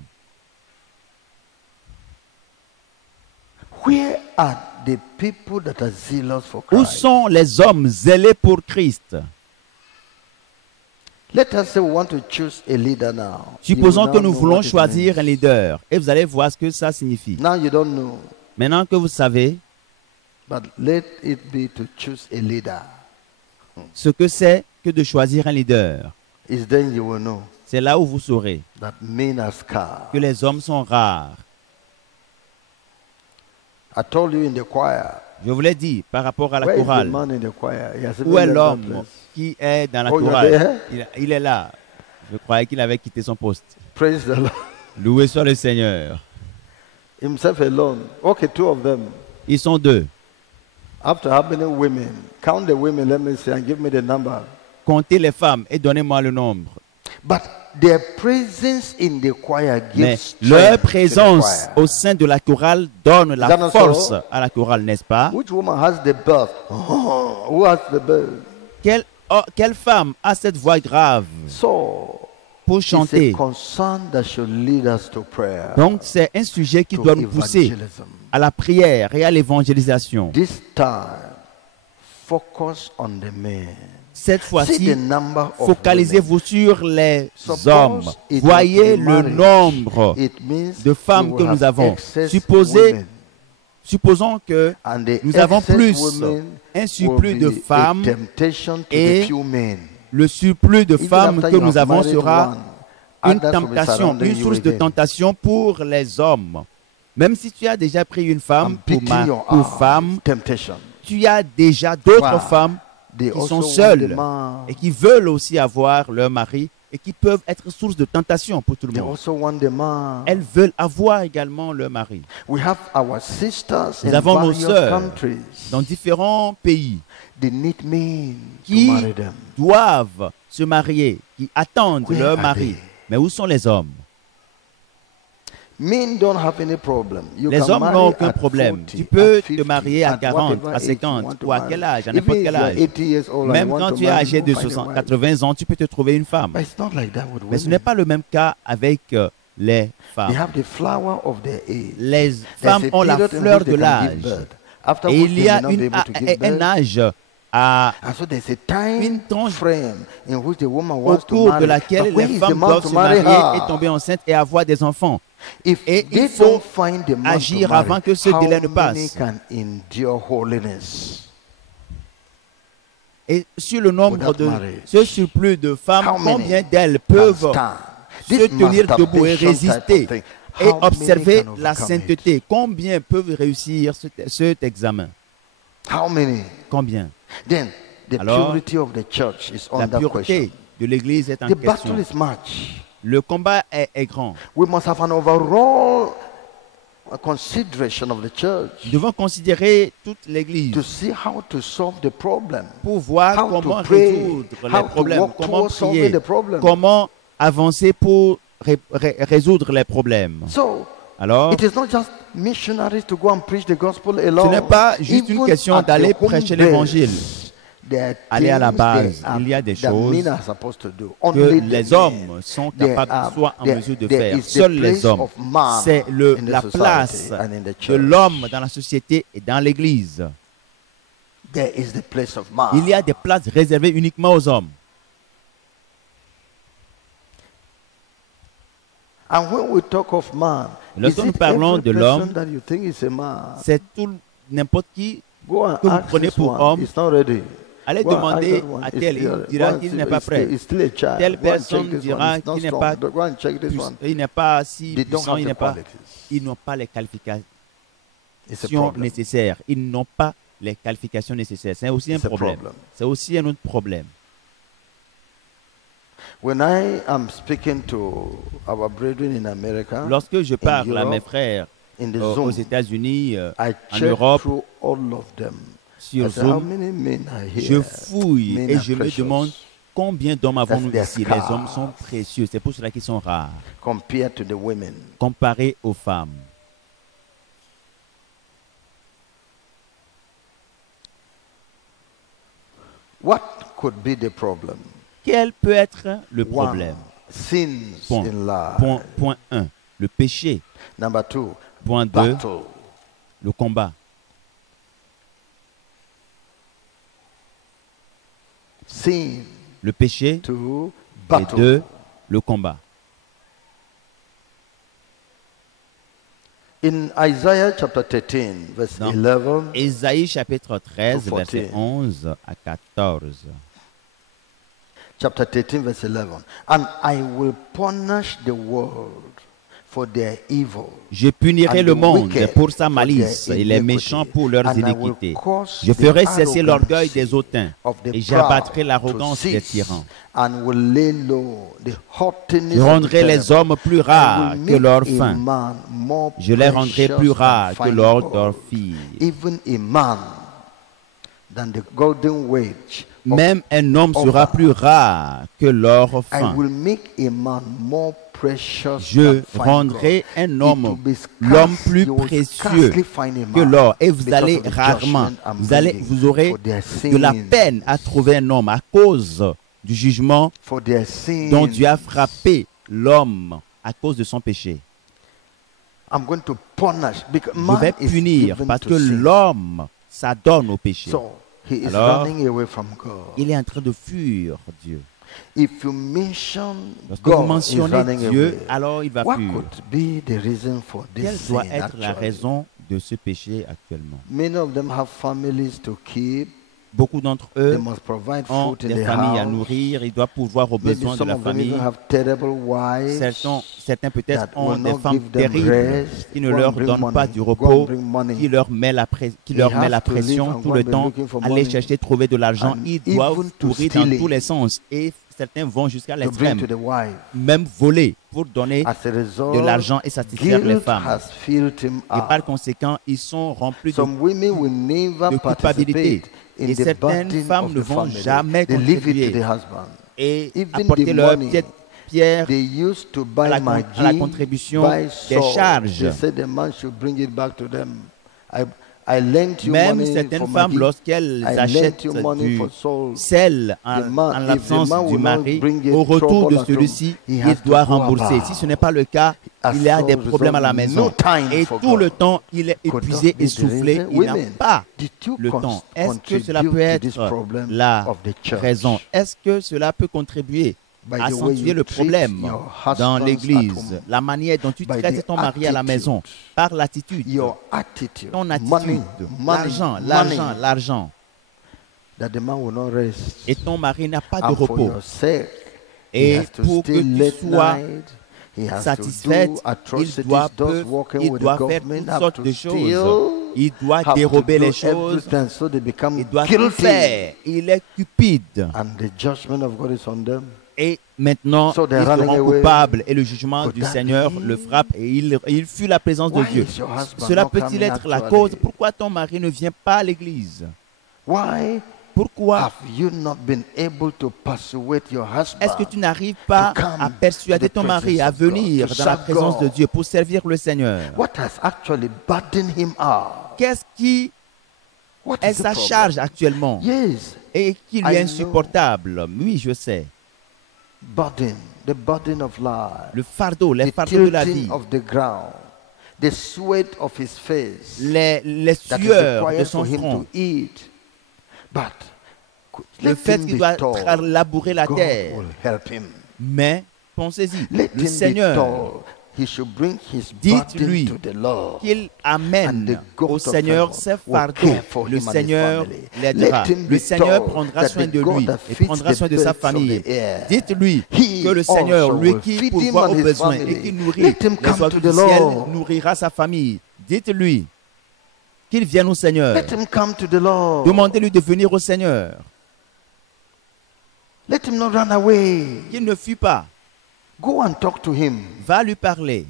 Where are the people that are zealous for Où Christ? sont les hommes zélés pour Christ? Let us say we want to choose a leader now. Supposons You que now nous know voulons what it choisir means. un leader. Et vous allez voir ce que ça signifie. Now you don't know, Maintenant que vous savez but let it be to choose a leader. ce que c'est que de choisir un leader, It's then you will know c'est là où vous saurez that men are scarce. que les hommes sont rares. I told you in the choir. Je vous l'ai dit par rapport à la Where is the chorale. man in the choir? He has even Où est left that l'homme place. qui est dans la Oh, you're chorale? there? Il est là. Je croyais qu'il avait quitté son poste. Praise the Lord. Loué soit le Seigneur. Himself alone. Okay, two of them. Ils sont deux. After how many women? Count the women, let me see, and give me the number. Comptez les femmes et donnez-moi le nombre. But their presence in the choir Mais gives leur strength to the présence choir. au sein de la chorale donne Is that la not force so? à la chorale, n'est-ce pas? Which woman has the birth? Oh, who has the birth? Quelle femme a cette voix grave So, pour it's a chanter? concern that should lead us to prayer. Donc c'est un sujet qui to doit nous pousser evangelism. à la prière et à l'évangélisation. This time, focus on the men. Cette See fois-ci, the number of focalisez-vous sur les Suppose hommes. it Voyez was a le marriage. nombre It means de femmes we que will nous have avons. excess Supposez- women. Supposons que And the nous avons excess plus, women un will surplus de be a femmes temptation to et the few men. le surplus de Even femmes after que you nous have avons married sera one, une others will be tentation, surrounding une you source de again. tentation pour les hommes. Même si tu as déjà pris une femme And beating your pour arm, femme, temptation. tu as déjà d'autres Wow. femmes They qui also sont want seules the man. et qui veulent aussi avoir leur mari et qui peuvent être source de tentation pour tout le They monde. also want the man. Elles veulent avoir également leur mari. We have our sisters Nous in avons nos various sœurs countries. dans différents pays They need men to qui marry them. doivent se marier, qui attendent Where leur are mari. they? Mais où sont les hommes? Men don't have any problem. You Les can hommes marry n'ont aucun at problème. 40, Tu peux at te 50, marier à at 40, whatever à age you 50 want to ou à marry. quel âge, à Even n'importe if quel you are âge. 80 years old and you Même want quand to tu es marry, âgé you de find a 60, wife. 80 ans, tu peux te trouver une femme. But it's not like that with Mais ce women. n'est pas le même cas avec les They femmes. have the flower of their age. Les There's femmes a ont la period in fleur which de they can give l'âge. birth. After Et which il they y a may not be able to give un birth. âge à And so there's a time une tranche frame in which the woman au wants to cours de marry. laquelle But when les is the femmes man doivent to se marry marier her? et tomber enceinte et avoir des enfants. If Et they il faut don't find the man agir to marry, avant que ce how délai ne many passe. can endure holiness? Et sur le nombre Without de marriage. ce surplus de femmes, How many combien d'elles can peuvent stand? se This tenir debout et masturbation type résister of thing, et how many observer can la overcome sainteté? it? Combien peuvent réussir cet examen? How many? Combien? Then the Alors, purity of the church is La under question. pureté de l'Église est en The battle question. is much. Le combat est grand. We must have an overall consideration of the church Nous devons considérer toute l'Église to see how to solve the problem, pour voir how comment to pray, résoudre how les to problèmes, work comment towards solving prier, the problem. comment avancer pour résoudre les problèmes. So Alors, it is not just missionaries to go and preach the gospel ce alone. n'est pas juste une Even question at d'aller the home prêcher base, l'évangile. there are Aller à la things base, they are- il y a des that choses men are supposed to do. que Only the les men. hommes sont There capables, are- soient en there- mesure de there faire. is the Seuls les place hommes. of man C'est in the la society place and in the de church. l'homme dans la société et dans l'Église. There is the place of man. Il y a des places réservées uniquement aux hommes. And when we talk of man, Lorsque is nous it parlons every de l'homme, person that you think is a man? C'est tout n'importe qui. Go and que vous ask prenez this pour one. homme. It's not ready. Allez Go and ask demander that one. à It's tel, still- il dira one, qu'il n'est pas it's still- prêt. it's still a child. Telle Go and check personne this dira one. It's not qu'il n'est strong. pas Go and check this one. il n'est pas si They don't puissant, have il the n'est pas, qualities. ils n'ont pas les qualifications It's a problem. nécessaires. Ils n'ont pas les qualifications nécessaires. C'est aussi un It's a problème. problem. C'est aussi un autre problème. When I am speaking to our brethren in America, Lorsque je parle à mes Europe, frères in the aux Zoom, États-unis, I en check Europe, through all of them. sur I say, how Zoom, many men are here? je fouille Men et are je me precious demande combien d'hommes avons-nous That's ici. their Les hommes scars. sont précieux. C'est pour cela qu'ils sont rares compared to the women. comparés aux femmes. What could be the problem? Quel peut être le One, problème? sins Point. in life. Point 1, le péché. Number two, Point 2, battle. le combat. Sin. Le péché. Two, Et battle. 2, le combat. In Isaiah chapter 13, verse Dans 11, Ésaïe chapitre 13, To verset 14. 11 à 14. chapter 13, verse 11, and I will punish the world for their evil. Je punirai And le the monde wicked pour sa for malice their et les iniquity. méchants pour leurs And I will iniquités. cause Je the ferai cesser l'orgueil arrogancy des hautains of the et j'abattrai proud l'arrogance to des cease, tyrans. and will lay low the haughtiness Je of the rendrai les terrible. hommes plus I rares will que make leurs a fins. man more Je les rendrai precious plus than rares que fine leurs gold, filles. even a man than the golden wedge of Même un homme Ophir. sera plus rare que l'or I fin. will make a man more precious Je than fine rendrai gold. un It homme, will be l'homme scarce- plus you will précieux scarcely find a que man l'or. Et vous because allez of the rarement, judgment I'm vous bringing aurez for their de la sins. peine à trouver un homme à cause du jugement For their sins. dont Dieu a frappé l'homme à cause de son péché. I'm going to punish because Je man vais is punir given parce to que sin. l'homme s'adonne au péché. So he is Alors, running away from God. Il est en train de fuir Dieu. If you mention Lorsque vous God is mentionnez running Dieu, away, alors il va what fuir. could be the reason for this Quelle sin doit être la actually? raison de ce péché actuellement? Many of them have families to keep. Beaucoup d'entre They eux must provide ont food in des the familles à house. nourrir, ils doivent pouvoir aux Maybe besoins de some la of them famille. even have terrible wives Certains peut-être that ont will des not femmes give them terribles rest, qui ne go and leur bring donnent money, pas du go and repos, bring money. qui leur met la, pression tout le temps, aller chercher, trouver de l'argent. And Ils doivent even to courir dans stealing. tous les sens et certains vont jusqu'à to bring l'extrême, to the wife. même voler pour donner As a result, de l'argent et satisfaire les guilt femmes. has filled him Et par up. conséquent, ils sont remplis Some women will never de culpabilité. participate in Et the certaines burden femmes of ne the vont family. jamais They leave it to contribuer the husband. et Even apporter the leur money pièce pierre They used to à buy la Maggi, contribution buy des salt. charges. They said the man should bring it back to them. I lent you Même money certaines for femmes, Maggi. lorsqu'elles I lent achètent you money du for salt. sel en The man- if the l'absence man du will not mari, bring it au retour de trouble at celui-ci, home, he il has to doit go rembourser. about. Si ce n'est pas le cas, As il y a far des as problèmes à la no maison. time Et for tout le God. temps, il est Could épuisé, that be the essoufflé. reason? Il n'a Women, pas did you le temps. Est-ce que cela peut contribute to this être problem la of the church? raison? Est-ce que cela peut contribuer By à the way accentuer you le treat problème your dans husbands at l'église? home, La manière dont tu by traites the ton mari à la maison, attitude, par l'attitude, your attitude, ton attitude, money, l'argent, money, l'argent, money, l'argent. that the man will not rest. Et ton mari n'a pas de And for repos. your sake, he Et has to pour que stay tu late sois night. He has satisfaite, to do il atrocities. doit, Those working il with the doit faire government toutes have sortes to de steal, choses. Il doit have to dérober do les choses. everything so they become Il doit tout guilty. faire. Il est cupide. And the judgment of God is on them. Et maintenant, So il they're se running rend away. coupable et le jugement Could du that Seigneur be? le frappe et il fuit la présence de Why Dieu. is your husband Cela not peut-il coming être la actually? cause pourquoi ton mari ne vient pas à l'église? Why Pourquoi have you not been able to persuade your husband? est-ce que tu n'arrives pas to come à persuader to the ton mari presence à of God, venir to dans la serve présence de God? Dieu pour servir le Seigneur? What has actually burdened him out? Qu'est-ce qui What est is the sa problem? charge actuellement Yes, et qui lui I est know. insupportable? Oui, je sais. burden, the burden of life, Le fardeau, les the fardeaux de la tilting vie, of the ground, the sweat of his face les that is sueurs de required son for him front, to eat. But le let fait him qu'il be doit told, labourer la God terre. will help him. Mais, pensez-y, Let le him be Seigneur, told he should bring his dites-lui burden to the Lord. qu'il And amène the God au of Seigneur heaven ses will fardeaux. care for Le him and his Seigneur family. l'aidera. Let him be Le Seigneur told prendra that soin the de God lui that et feeds prendra the soin de sa birds of famille. the air, Dites-lui he que le Seigneur, also lui will qui feed him pourvoit and aux his besoins et family. qui nourrit Let him les come oiseaux to du the ciel, Lord. nourrira sa famille. Dites-lui qu'il vienne au Seigneur. Let him come to the Lord. Demandez-lui de venir au Seigneur. Let him not run away. Qu'il ne fuit pas. Go and talk to him. Va lui parler.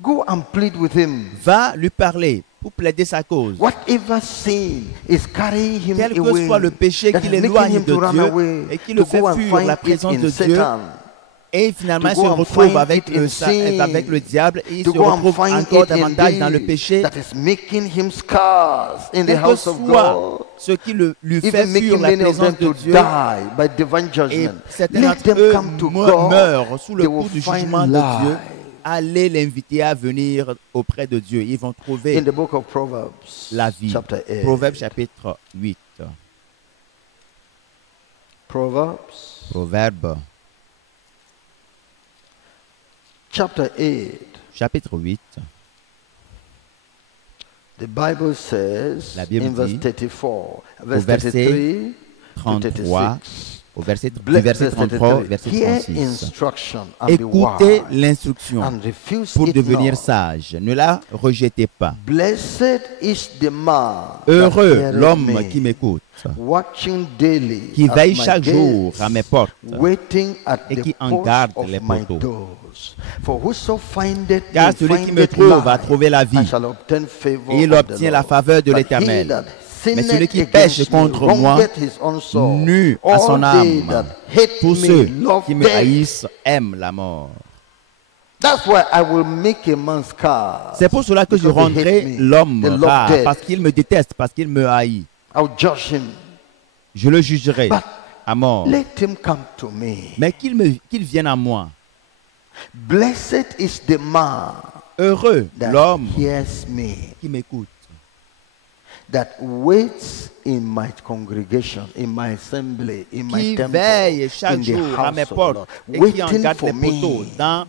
Go and plead with him. Va lui parler pour plaider sa cause. Whatever sin is carrying him Quel que away, soit le péché that qui is making l'éloigne him to run de away, Dieu et qui to le fait go and fuir find la it présence in de Dieu, Satan, et finalement il to se go and retrouve find avec it in sin, avec le diable et il to se go and retrouve find encore it in davantage dans le this, péché. that is making him scars in the Quel que house of soit God, ce qui lui fait even fuir making la many of them présence de to Dieu, die by divine et judgment. certains Let d'entre them eux come to God. meurent sous le They coup will du find jugement de life. Dieu. Allez l'inviter à venir auprès de Dieu. Ils vont trouver In the book of Proverbs, la vie. chapter 8. Proverbe chapitre 8. Proverbs, Proverbe chapter 8. chapitre 8. The Bible says La Bible in verse dit, 34, verse verset 33 to 33, 36. au verset, du Bless- verset verse 33, 33. verset Hear 36. instruction and be Écoutez wise, l'instruction and refuse pour it devenir not. sage. Ne la rejetez pas. Blessed is the man Heureux that heareth l'homme me, qui m'écoute, watching daily qui at veille my chaque jour gates, à mes portes waiting at et the qui en posts garde of les my poteaux. doors. For whoso findeth Car me celui qui me findeth trouve va life, trouver la vie, and shall obtain favor et il of the obtient la Lord. faveur de But he l'Éternel. that Mais celui sinneth qui pêche against me contre moi wrongeth his own soul. nuit à son All they âme. that hate Tous me ceux love qui me death. haïssent aiment la mort. That's why I will make a man scarce. C'est pour cela que je because they hate rendrai me. l'homme They love rare, death. parce qu'il me déteste, parce qu'il me haït. I'll judge him. Je le jugerai But à mort. let him come to me. Mais qu'il vienne à moi. Blessed is the man Heureux that l'homme hears me, qui m'écoute, that waits in my congregation, in my assembly, in my qui temple, veille chaque in the jour à house mes of the portes Lord, et qui en waiting garde for les poteaux, me.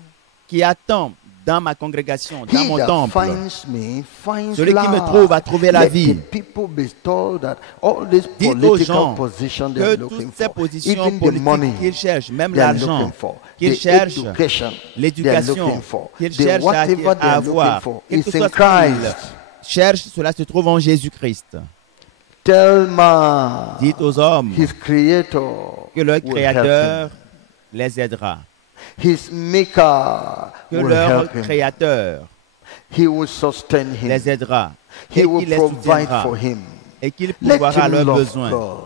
qui attend dans ma congrégation, dans He mon that temple. finds me finds Celui qui me life. trouve va trouver la Let vie. the people be told that all these Dites aux political gens positions que they're looking toutes ces for, positions even the politiques money qu'ils cherchent, même they are l'argent looking for, qu'ils the cherchent, education they are l'éducation looking for, qu'ils the cherchent whatever they à are looking avoir, for quel is que in soit ce qu'ils Christ. cherchent, cela se trouve en Jésus-Christ. Tell man Dites aux hommes his creator que leur will help Créateur les aidera, him. His maker que will leur help him. Créateur He will sustain him. les aidera He et will qu'il les provide soutiendra for him. et qu'il Let pourvoira him leurs love besoins. God.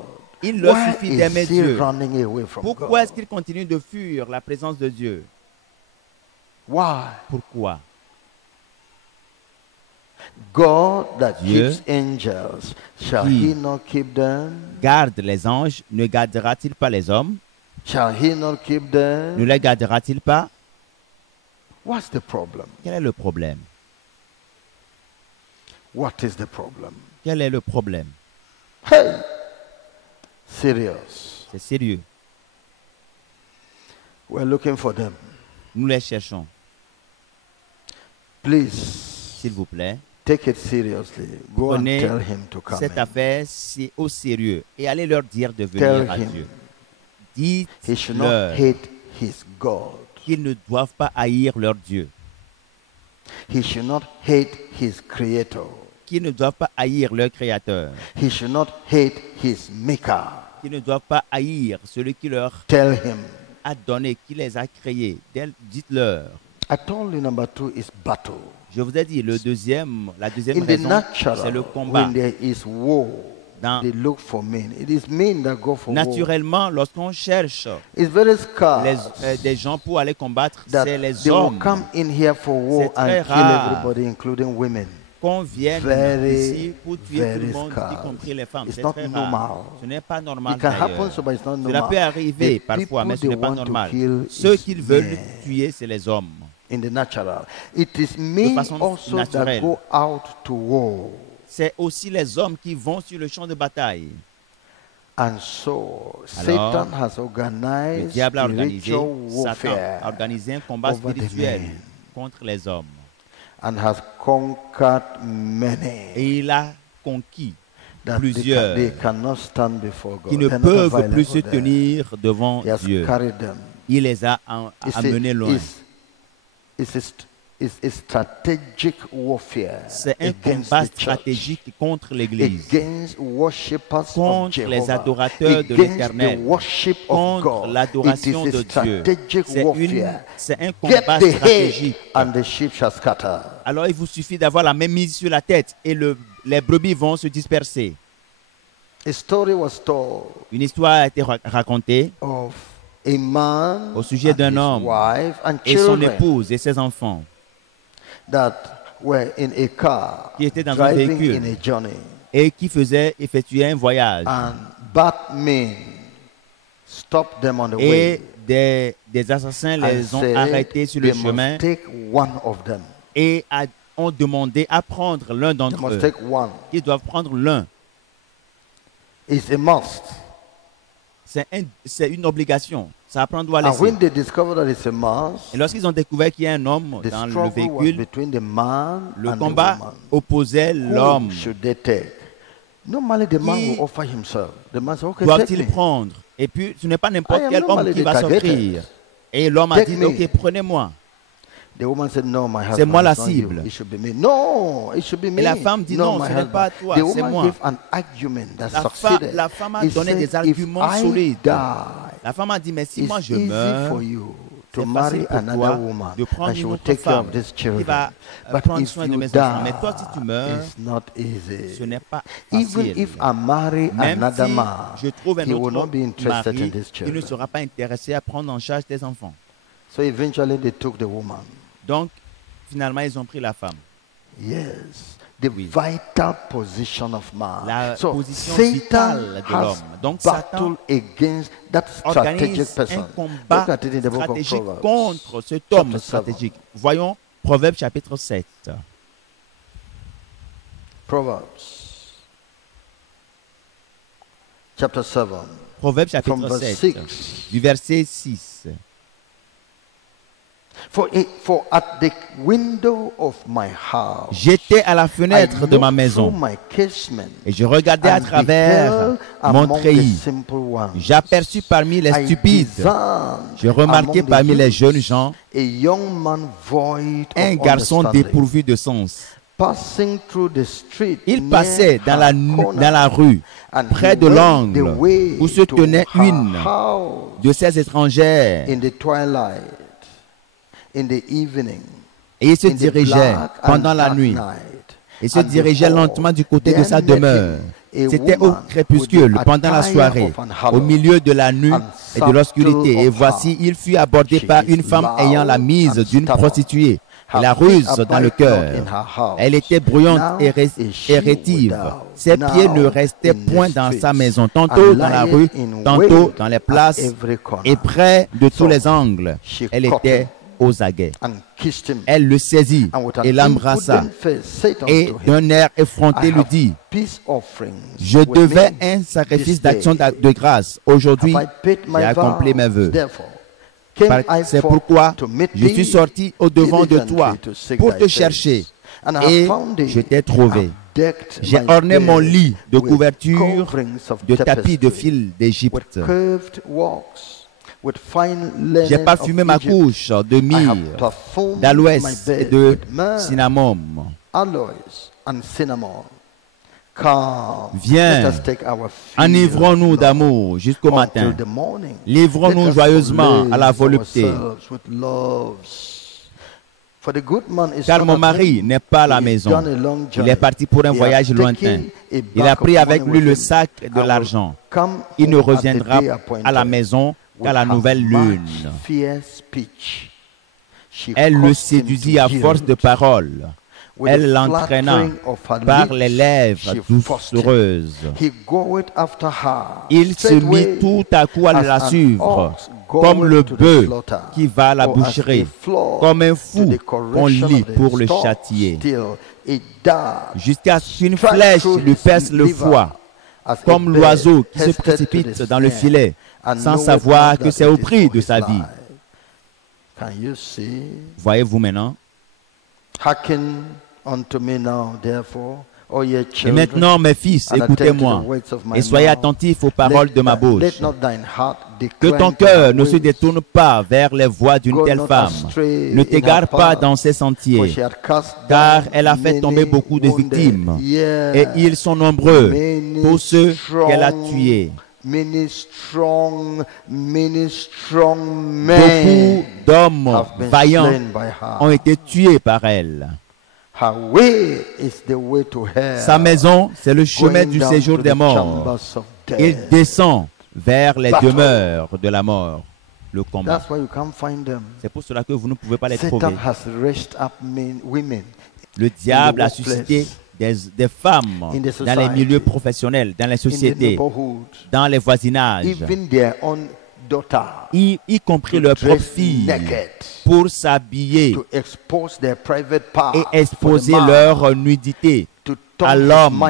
Il leur Why suffit d'aimer is he Dieu. running away from Pourquoi est-ce God? qu'il continue de fuir la présence de Dieu? Why? Pourquoi? God that Dieu keeps angels, shall qui he not keep them? garde les anges, ne gardera-t-il pas les hommes? Shall he not keep Ne them? les gardera-t-il pas? What's the problem? Quel est le problème? What is the problem? Quel est le problème? Hey! Serious. C'est sérieux. We're looking for them. Nous les cherchons. Please, S'il vous plaît, take it seriously. Go and prenez tell him to come cette in. affaire au sérieux et allez leur dire de Tell venir à him Dieu. he should not Dites-leur hate his God. qu'ils ne doivent pas haïr leur Dieu, He should not hate his creator. qu'ils ne doivent pas haïr leur Créateur, He should not hate his maker. qu'ils ne doivent pas haïr celui qui leur Tell him. a donné, qui les a créés. Dites-leur. I told you number 2 is battle. Je vous ai dit, la deuxième In the raison, c'est natural, le combat. when there is war, Dans- they look for men. It is men that go for war. Naturellement, lorsqu'on cherche It's very scarce des gens pour aller combattre, that c'est les they will hommes come in here for war C'est très and kill rare. everybody, including women. qu'on vienne Very, ici pour tuer tout very le monde, y scarce. compris les femmes. It's C'est not très normal. rare. Ce n'est pas normal It can happen, d'ailleurs. so but it's not Cela normal. peut arriver The parfois, mais ce people n'est pas they want to normal. kill Ceux is qu'ils veulent men. tuer, c'est les hommes. In the natural, it is men façon also that naturelle. go out to war. C'est aussi les hommes qui vont sur le champ de bataille. And so, Alors, Satan has Le organized diable a organisé, spiritual Satan a warfare organisé un combat over the spirituel men. contre les hommes. and has conquered many Et il a conquis that plusieurs they cannot stand before God. qui ne They're not peuvent available plus se there. tenir devant He has Dieu. carried them. Il les a It's a- amenés loin. it's a strategic warfare C'est un against combat the church, stratégique contre l'Église, against worshippers of contre les Jehovah, adorateurs de against l'Éternel, the worship of contre God. l'adoration It is de a Dieu. strategic warfare. C'est un Get combat the head stratégique. and the sheep shall scatter. Alors il vous suffit d'avoir la même mise sur la tête et les brebis vont se disperser. A story was told Une histoire a été racontée of a man au sujet and d'un his homme wife and et son children épouse et ses enfants that were in a car qui étaient dans un driving véhicule. in a journey, et qui effectuaient un voyage. and bad men stopped them on the Et way des assassins and les ont said arrêtés sur le they chemin must take one of them. et ont demandé à prendre l'un They d'entre must eux. take one. Ils doivent prendre l'un. It's a must. C'est une obligation. Ça apprend doit And laisser. when they discovered that it's a must, Et lorsqu'ils ont découvert qu'il y a un homme the dans le struggle was véhicule, between the man le and combat the woman. opposait l'homme. Who should they take? Normally, the man Qui will offer himself. The man said, "Okay, take Doivent-ils me." prendre? Et puis, ce n'est pas I n'importe am quel homme normally qui the va targeted. s'offrir. Et l'homme a Take dit, me. ok, prenez-moi. The woman said, "No, my husband. C'est moi la it's not you. cible. It should be me." No, it should be me. Et la femme dit, non, my ce n'est husband. pas toi, The c'est woman moi. gave an argument that La succeeded. femme a He donné said, des arguments "If I solides. die, La femme a dit, mais si moi it's je easy meurs, for you to c'est marry facile pour another toi woman, de prendre and she une will autre take care femme of these qui children. va But prendre if soin de you mes die, enfants. Mais toi, si tu meurs, it's not easy. ce n'est pas Even facile. if I marry Même another si man, je trouve un he will not autre be interested in mari, these il ne children. sera pas intéressé à prendre en charge tes enfants. So eventually they took the woman. Donc, finalement, ils ont pris la femme. Yes. The Oui. vital position of man. La So position Satan vitale de has l'homme. Donc, battled against that strategic Organise person. un combat Look at it in the book of stratégique Proverbs. contre cet homme Chapter 7. stratégique. Voyons Proverbe chapitre 7. Proverbs chapter 7 Proverbe from chapitre verse 7, 6. du verset 6. For at the window of my house J'étais à la I fenêtre de ma looked through maison my casement et je regardais à and travers beheld mon among the treillis. simple ones. J'aperçus parmi les I stupides, discerned je remarquai among the parmi les youths jeunes gens a young man void un of garçon understanding, dépourvu de sens. passing through the street Il near passait dans her corner, la rue, and près he de went l'angle, the way où se to tenait her une house de ces étrangères, in the twilight, in the evening, et il se in the dirigeait black and pendant la dark nuit. night. Il se And dirigeait behold, lentement du côté de there sa met demeure. him C'était au crépuscule, pendant la soirée, au milieu de la nuit et de l'obscurité. Et voici, il fut abordé par une femme ayant la mise d'une prostituée et la ruse dans le cœur. Elle était bruyante et rétive. Ses pieds ne restaient point dans sa maison, tantôt dans la rue, tantôt dans les places et près de tous les angles. Elle était aux aguets. Elle le saisit et l'embrassa et d'un air effronté lui dit: je devais un sacrifice d'action de grâce. Aujourd'hui, j'ai accompli mes vœux. C'est pourquoi je suis sorti au-devant de toi pour te chercher et je t'ai trouvé. J'ai orné mon lit de couverture de tapis de fil d'Égypte. J'ai parfumé ma couche de myrrhe, d'aloès et de cinnamome. Viens, enivrons-nous d'amour jusqu'au matin. Livrons-nous joyeusement à la volupté. Car mon mari n'est pas à la maison. Il est parti pour un voyage lointain. Il a pris avec lui le sac de l'argent. Il ne reviendra à la maison qu'à la nouvelle lune. Elle le séduisit à force de paroles. Elle l'entraîna par les lèvres doucereuses. Il se mit tout à coup à la suivre, comme le bœuf qui va à la boucherie, comme un fou qu'on lit pour le châtier, jusqu'à ce qu'une flèche lui perce le foie, comme l'oiseau qui se précipite dans le filet, sans savoir que c'est au prix de sa vie. Voyez-vous maintenant? Et maintenant, mes fils, écoutez-moi et soyez attentifs aux paroles de ma bouche. Que ton cœur ne se détourne pas vers les voies d'une telle femme. Ne t'égare pas dans ses sentiers, car elle a fait tomber beaucoup de victimes et ils sont nombreux pour ceux qu'elle a tués. Beaucoup d'hommes vaillants ont été tués par elle. Sa maison, c'est le chemin du séjour des morts. Il descend vers les demeures de la mort, le combat. C'est pour cela que vous ne pouvez pas les trouver. Le diable a suscité des femmes dans les milieux professionnels, dans les sociétés, dans les voisinages, y compris leurs propres filles, pour s'habiller et exposer leur nudité à l'homme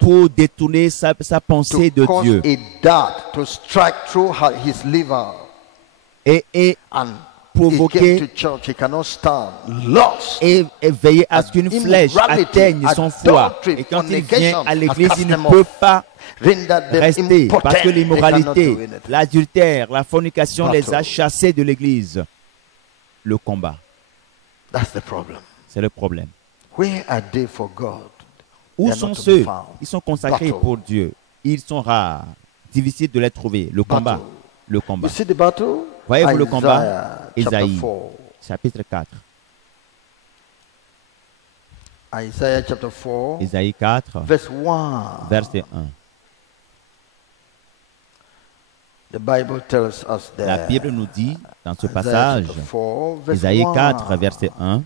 pour détourner sa pensée de Dieu et provoquer et veiller à ce qu'une flèche atteigne son foie. Et quand il vient à l'église, il ne peut pas rester parce que l'immoralité, l'adultère, la fornication les a chassés de l'église. Le combat. C'est le problème. Où sont ceux qui sont consacrés pour Dieu? Ils sont rares, difficiles de les trouver. Le combat. Le combat. Voyez-vous le combat? Isaïe, chapitre 4. Isaïe 4, verset 1. La Bible nous dit, dans ce passage, Isaïe 4, verset 1,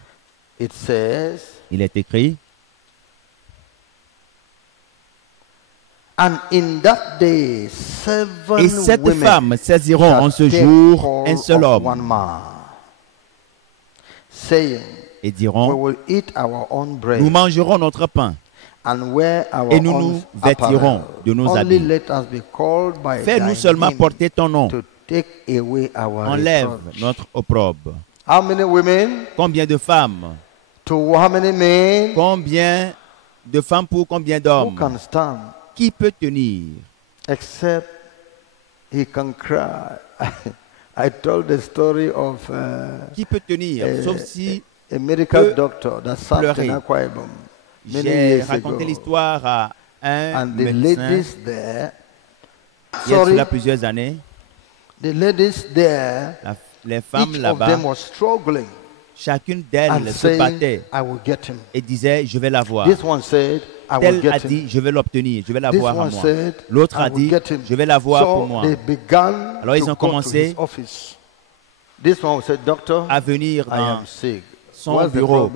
il est écrit: et sept femmes saisiront en ce jour un seul homme et diront: nous mangerons notre pain et nous nous vêtirons de nos habits. Fais-nous seulement porter ton nom. Enlève notre opprobre. Combien de femmes? Combien de femmes pour combien d'hommes? Qui peut tenir? Except he can cry. I told the story of qui peut tenir, sauf si a medical doctor that sat in Akwa Ibom. J'ai raconté l'histoire à un médecin il y a cela plusieurs années. Les femmes là-bas, chacune d'elles se battait et disait: je vais l'avoir. tel a dit, je vais l'obtenir, je vais l'avoir à moi. L'autre a dit, je vais l'avoir pour moi. Alors ils ont commencé à venir dans son bureau.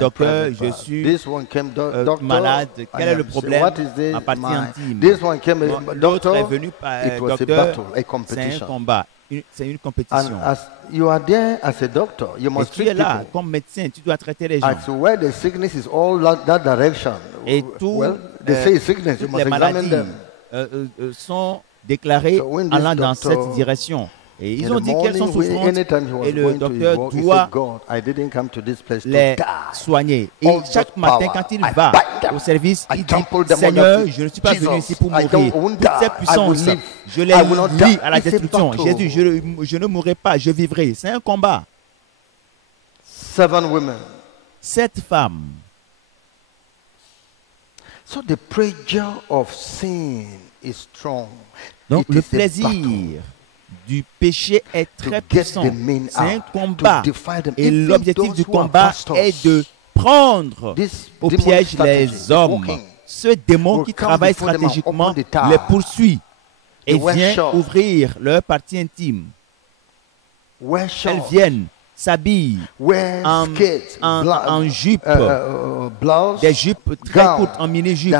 Docteur, je suis malade. Quel est le problème? Ma partie intime. L'autre est venu par docteur. C'est un combat. C'est une compétition. Et tu es là comme médecin, tu dois traiter les gens. Et toutes les maladies sont déclarées allant dans cette direction. Et ils ont dit qu'elles sont souffrantes et le docteur doit les soigner. Et chaque matin, quand il va au service, il dit, Seigneur, je ne suis pas venu ici pour mourir. Toutes ces puissances, je les lie à la destruction. Jésus, je ne mourrai pas, je vivrai. C'est un combat. 7 femmes. So the pressure of sin is strong. Donc le plaisir du péché est très puissant. C'est un combat. Et l'objectif du combat est de prendre au piège les hommes. Ce démon qui travaille stratégiquement les poursuit et vient ouvrir leur partie intime. Elles viennent, s'habillent en jupe, des jupes très courtes, en mini-jupe.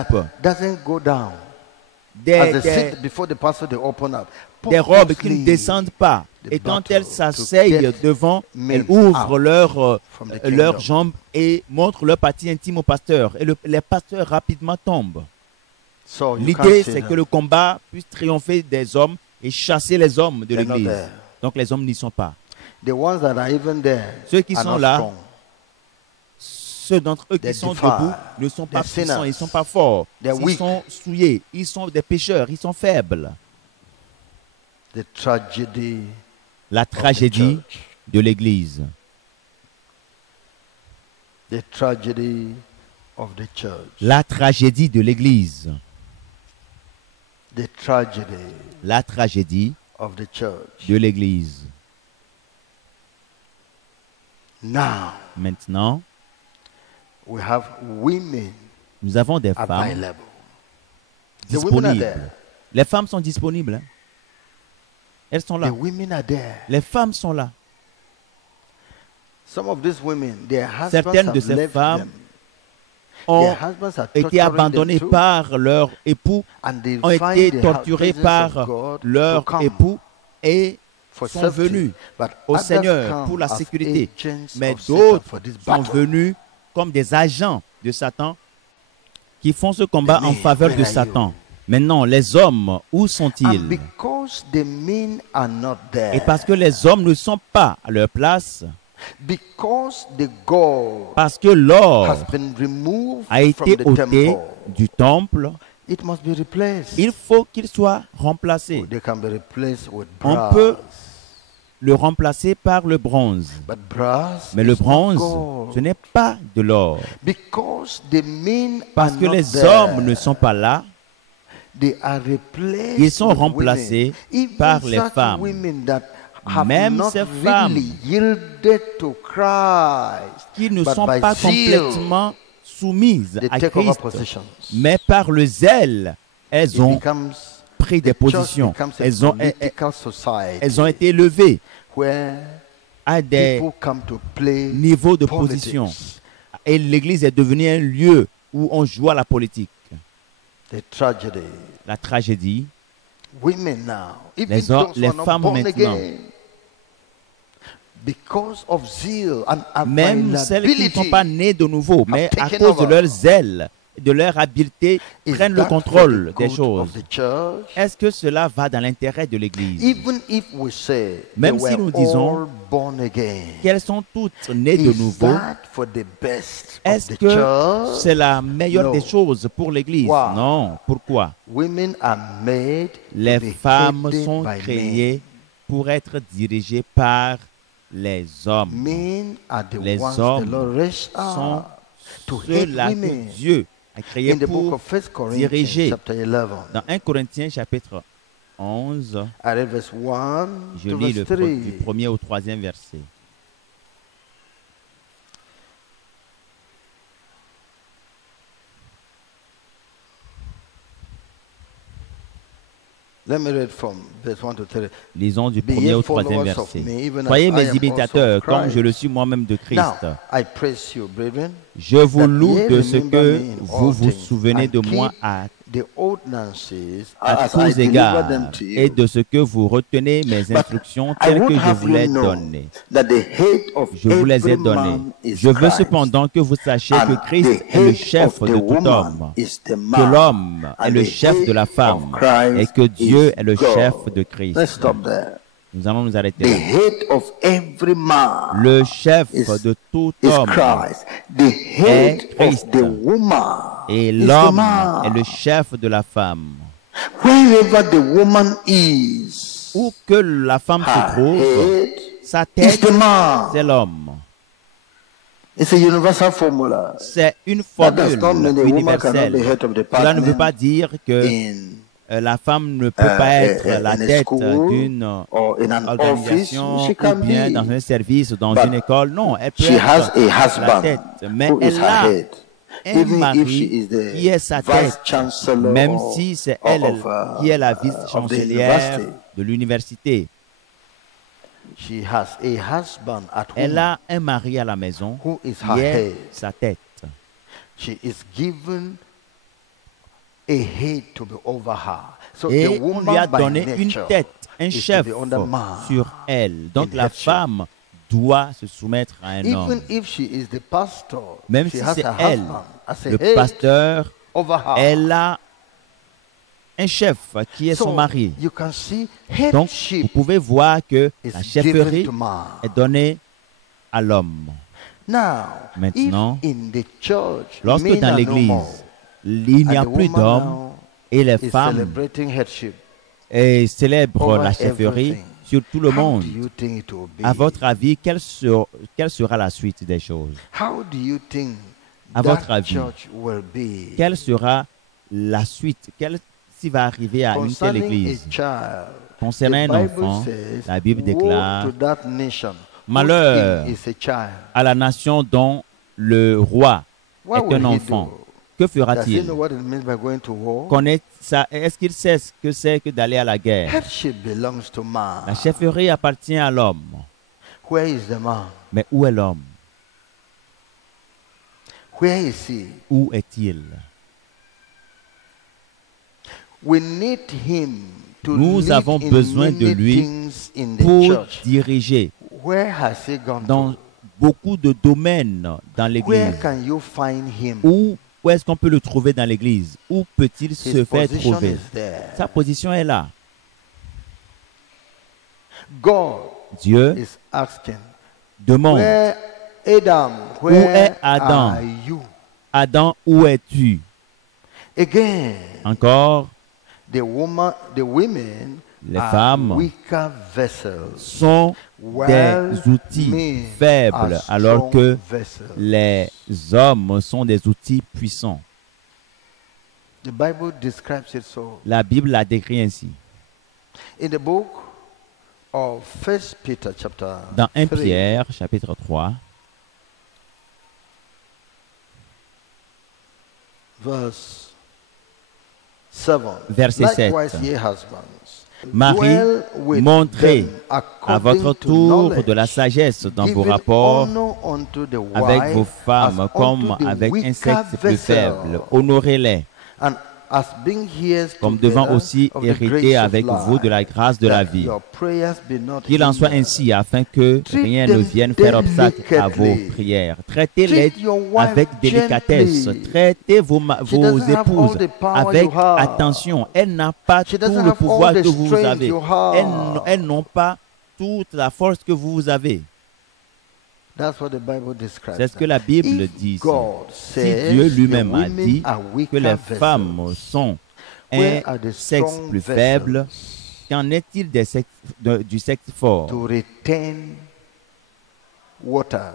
Des robes qui ne descendent pas. Et quand elles s'asseyent devant, elles ouvrent leurs jambes et montrent leur partie intime au pasteur. Et les pasteurs rapidement tombent. L'idée, c'est que le combat puisse triompher des hommes et chasser les hommes de l'église. Donc les hommes n'y sont pas. Ceux qui sont là, ceux d'entre eux qui sont debout ne sont pas puissants, ils ne sont pas forts. Ils sont souillés, ils sont des pécheurs, ils sont faibles. La tragédie de l'Église. La tragédie de l'Église. La tragédie de l'Église. Maintenant, nous avons des femmes disponibles. Les femmes sont disponibles. Elles sont là. Les femmes sont là. Certaines de ces femmes ont été abandonnées par leur époux, ont été torturées par leur époux et sont venus au Seigneur pour la sécurité. Mais d'autres sont venus comme des agents de Satan qui font ce combat en faveur de Satan. Maintenant, les hommes, où sont-ils? Et parce que les hommes ne sont pas à leur place, parce que l'or a été ôté du temple, il faut qu'il soit remplacé. On peut le remplacer par le bronze. Mais le bronze, ce n'est pas de l'or. Parce que les hommes ne sont pas là, ils sont remplacés par les femmes. Même ces femmes qui ne sont pas complètement soumises à Christ, mais par le zèle, elles ont pris des positions. Elles ont été élevées à des niveaux de position. Et l'Église est devenue un lieu où on joue à la politique. La tragédie. Les femmes maintenant, même celles qui ne sont pas nées de nouveau, mais à cause de leur zèle, de leur habileté, prennent le contrôle des choses. Est-ce que cela va dans l'intérêt de l'Église? Même si nous disons qu'elles sont toutes nées de nouveau, est-ce que c'est la meilleure des choses pour l'Église? Non. Pourquoi? Les femmes sont créées pour être dirigées par les hommes. Les hommes sont ceux-là que Dieu a créé pour diriger. Dans 1 Corinthiens chapitre 11, je lis du 1er au 3e verset. Let me read from verse 1 to 3. Lisons du Be ye premier au followers troisième of verset. me, even as Soyez I mes am also imitateurs, of comme Christ. je le suis moi-même de Christ. Now, I praise you, brethren, Je vous that loue ye de ce remember que me in vous all vous things, souvenez and de moi keep à the ordinances à as I tous deliver égards them to et you. de ce que vous retenez mes But instructions I telles would que je have vous you les know données. that the head of Je vous les ai every données. man is Je veux Christ, cependant que vous sachiez que and Christ the est le head chef of de the tout woman homme, is the que man, l'homme est and le the chef de la head femme of Christ et que Dieu is est le chef God. de Christ. Let's stop there. Nous allons nous arrêter The là. head of every man Le chef is, de tout is homme Christ. The head est of Christ. the woman Et is the l'homme man. est le chef de la femme. Wherever the woman is, Où que la femme se her trouve, head sa is tête, the man. c'est l'homme. It's a universal formula. C'est une That does formule not mean the woman cannot be universelle. head of the Cela ne veut pas department dire que in la femme ne peut pas être la in a tête school d'une or in an office. organisation She ou can bien be, dans un service ou dans but une école. Non, elle peut she has être a la husband tête, mais who is elle her a head. un Even if she mari is the qui est sa vice tête, chancellor même si c'est elle qui est la of the vice-chancelière university. de l'université. She has a husband at Elle home a un mari à la maison who is qui her est head. sa tête. She is given a head to be over her. So Et the on lui a woman by donné une nature tête, un is to chef be under man sur elle. Donc in la headship. femme doit se soumettre à un Even homme. if she is the pastor, Même she si has c'est a elle, husband as a le head pasteur, over her. elle a un chef qui est son So mari. you can see Donc, vous headship pouvez voir que is la given chefferie to man. est donnée à l'homme. Now, Maintenant, if in the church, lorsque men dans are no more, l'église, il n'y a and the plus woman d'hommes now et les is femmes celebrating headship célèbrent over la chefferie everything, sur tout le how monde, do you think it will be? à votre avis, quelle sera la suite des choses? How do you think À that votre avis, church will be? quelle sera la suite? Qu'est-ce qui va arriver à une telle Concerning église? a child, Concernant the un Bible enfant, says, la Bible "Woe déclare, to that nation whose malheur king is a child." à la nation dont le roi What est will un he enfant. do? Que Does he fera-t-il? know what it means by going to war? Est-ce qu'il sait ce que c'est que d'aller à la guerre? Headship belongs to man. La chefferie appartient à l'homme. Where is the man? Mais où est l'homme? Where is he? Où est-il? We need him to Nous lead avons in besoin de many lui things in the pour church. diriger Where has he gone dans to? beaucoup de domaines dans Where l'église. can you find him? Où est-ce qu'on peut le trouver dans l'église? Où peut-il His se faire position trouver? is there. Sa position est là. God Dieu is asking, demande, where Adam, où est where Adam? are you? Adam, où es-tu? Again, Encore, the women les are femmes weaker vessels, sont while des outils men faibles, are alors strong que vessels. les hommes sont des outils puissants. The Bible describes it so. La Bible la décrit ainsi. In the book of 1 Peter chapter Dans 1 3, Pierre, chapitre 3, verse 7. Verset 7. Likewise, ye husbands, Marie, dwell with montrez them à according votre to tour knowledge, de la sagesse dans vos giving rapports honor unto the avec wife vos femmes as comme unto the avec un weaker sexe plus vessel, faible. Honorez-les and as being heirs comme devant together aussi of the hériter grace of avec life, vous de la grâce de la that vie. your prayers be not Qu'il en soit hindered. ainsi afin que Treat rien ne them vienne faire obstacle à vos delicately. prières. Traitez-les Treat your wife avec délicatesse. gently. Traitez vos She doesn't have épouses all the power avec you have. attention. Elle n'a pas She tout doesn't le have pouvoir all the que vous strength avez. you have. Elles n'ont pas toute la force que vous avez. That's what the Bible describes. C'est ce que la Bible If dit ici. God Si says Dieu the lui-même a women dit are que weaker les vessels, femmes sont where un are the sexe strong plus vessels faible, qu'en est-il du sexe fort to retain water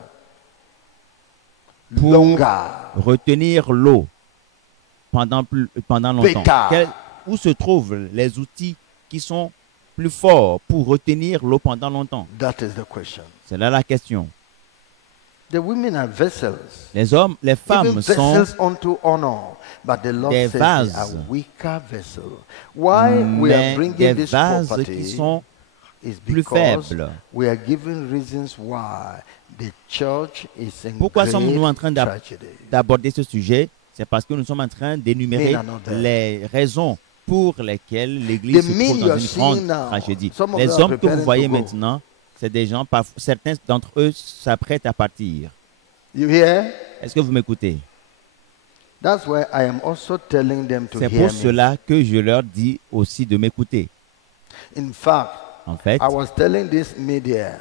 pour longer? retenir l'eau pendant longtemps? Better. Où se trouvent les outils qui sont plus forts pour retenir l'eau pendant longtemps? That is the question. C'est là la question. The women are vessels. Les hommes, les femmes Even sont vessels unto honor, but the Lord des says they vases. are weaker vessels. Why we are mais bringing des this vases property qui sont is plus because faibles. we are giving reasons why the church is in Pourquoi great sommes-nous en train tragedy. d'aborder ce sujet? C'est parce que nous sommes en train d'énumérer Men are not there. les raisons pour lesquelles l'Église The se men trouve you dans are une seeing grande now, tragédie. some of Les them are hommes que preparing vous voyez to go. maintenant, c'est des gens, certains d'entre eux s'apprêtent à partir. You hear? Est-ce que vous m'écoutez? That's why I am also telling them to C'est hear pour me. cela que je leur dis aussi de m'écouter. In fact, En fait, I was telling this media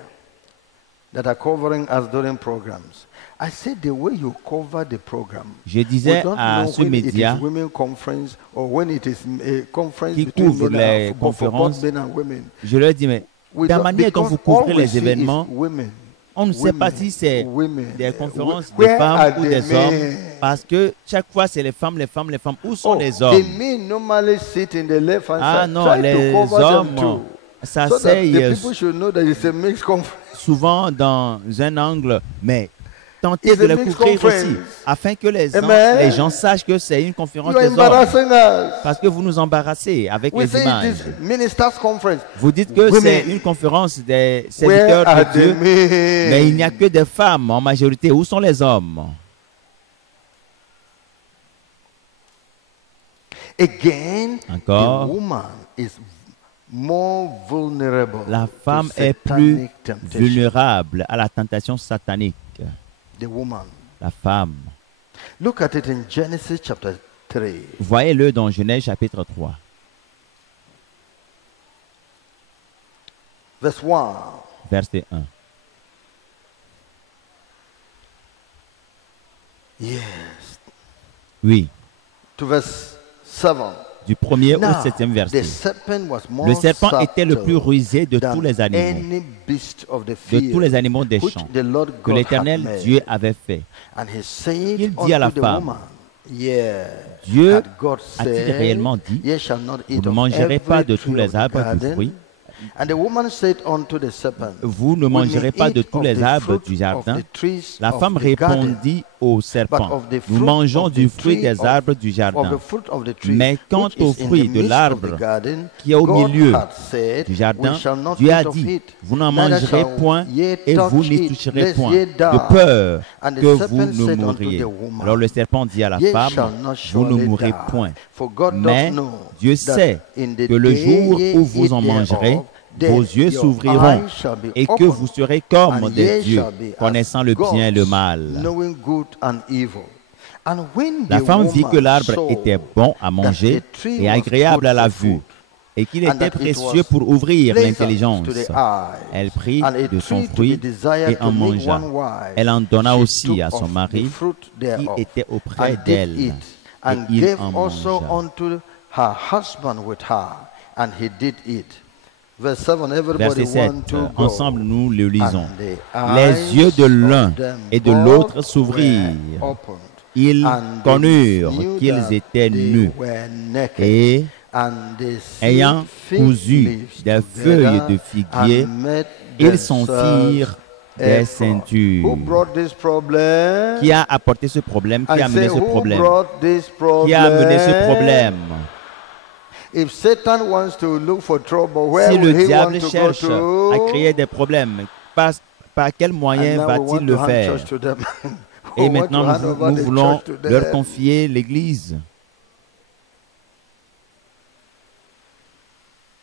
that are covering us during programs. I said the way you cover the program. je We disais don't à know ce when it média is women conference or when it is a conference qui between couvre men les and for both conférences, men and women. je leur dis, mais We la don't- manière dont because vous couvrez all we les see is événements, women. on ne sait pas Women, si c'est women. des conférences de Where femmes are ou the des hommes, men? parce que chaque fois c'est les femmes, les femmes, les femmes. Où sont Oh, les the hommes? men normally sit in the left hand Ah side. non, Try les to cover them too. hommes So that the s'asseyent people should know that it's a mixed conference. souvent dans un angle, mais tentez It's de a les mixed couvrir conference. aussi, afin que Amen. les gens sachent que c'est une conférence You are des hommes. embarrassing us. Parce que vous nous embarrassez avec We les say images. it is ministers' conference. Vous dites que Women. c'est une conférence des Where serviteurs are de the Dieu, men? mais il n'y a que des femmes en majorité. Où sont les hommes? Again, Encore. the woman is more vulnerable La femme to est plus satanic temptation. vulnérable à la tentation satanique. The woman. La femme. Look at it in Genesis chapter 3. Voyez-le dans Genèse chapitre 3, Verse 1. verset 1. Yes. Oui, To verse 7. du premier au Now, septième the verset. serpent was more Le serpent était le plus subtle rusé de than tous les animaux, any beast of the de field tous les animaux des which champs the Lord que God l'Éternel hath made. Dieu avait fait. And he said Il dit à la unto the femme, woman, yeah, Dieu hath God a-t-il said, réellement dit, ye shall not vous eat ne of mangerez pas every de tous tree les of the arbres du garden? fruit, And the woman said unto the serpent, vous ne we mangerez may pas de eat tous of les the arbres fruit du of jardin. the trees La of femme the garden, répondit au but serpent, of the nous fruit mangeons of du the fruit tree des of- arbres du of jardin. the fruit of the tree Mais quant which au is in fruit the de midst l'arbre of the garden, qui est au God milieu hath said, du we jardin, shall not Dieu a eat of dit, it, vous n'en neither mangerez shall point ye et vous touch n'y it, toucherez lest point, ye die. de peur And the que serpent vous ne said unto mouriez. the woman, Alors le serpent dit à la Ye femme, shall not vous ne surely mourrez die. point. For God doth Mais know Dieu that sait in the que le day jour ye où vous eat en mangerez, thereof, then vos yeux your s'ouvriront eyes shall be et que opened, vous serez comme and des ye dieux, shall be as connaissant le bien et le gods, mal. knowing good and evil. And when La the femme vit que woman l'arbre saw était bon à that manger the tree et was agréable good à la for vue food, et qu'il and était that it précieux was pour ouvrir pleasant l'intelligence, to the eyes, elle prit and a de son tree to be fruit desired et to en make mangea. one wise, Elle en donna she aussi took à son of mari the fruit qui thereof, était auprès and did d'elle, eat, et and il gave en also mangea. unto her husband with her, and he did eat. Verse 7, everybody Verset 7, want to go. ensemble nous le lisons. And the Les yeux de eyes l'un of them et de both l'autre s'ouvrirent. were opened, Ils and they connurent knew qu'ils that étaient they nus were naked. et, And they sewed ayant fig cousu leaves des together feuilles de figuier, and made ils s'en themselves firent des ephod. Who ceintures. brought this problem? Qui a apporté ce problème? Qui I a amené say, ce who problème? brought this problem? Qui a amené ce problème? If Satan wants to look for trouble, where Si will le he diable want to go cherche to? à créer des problèmes, par quel And moyen now we va-t-il want le to hand faire? church to them. Et We want maintenant, to hand over nous the voulons church to leur them. confier l'Église.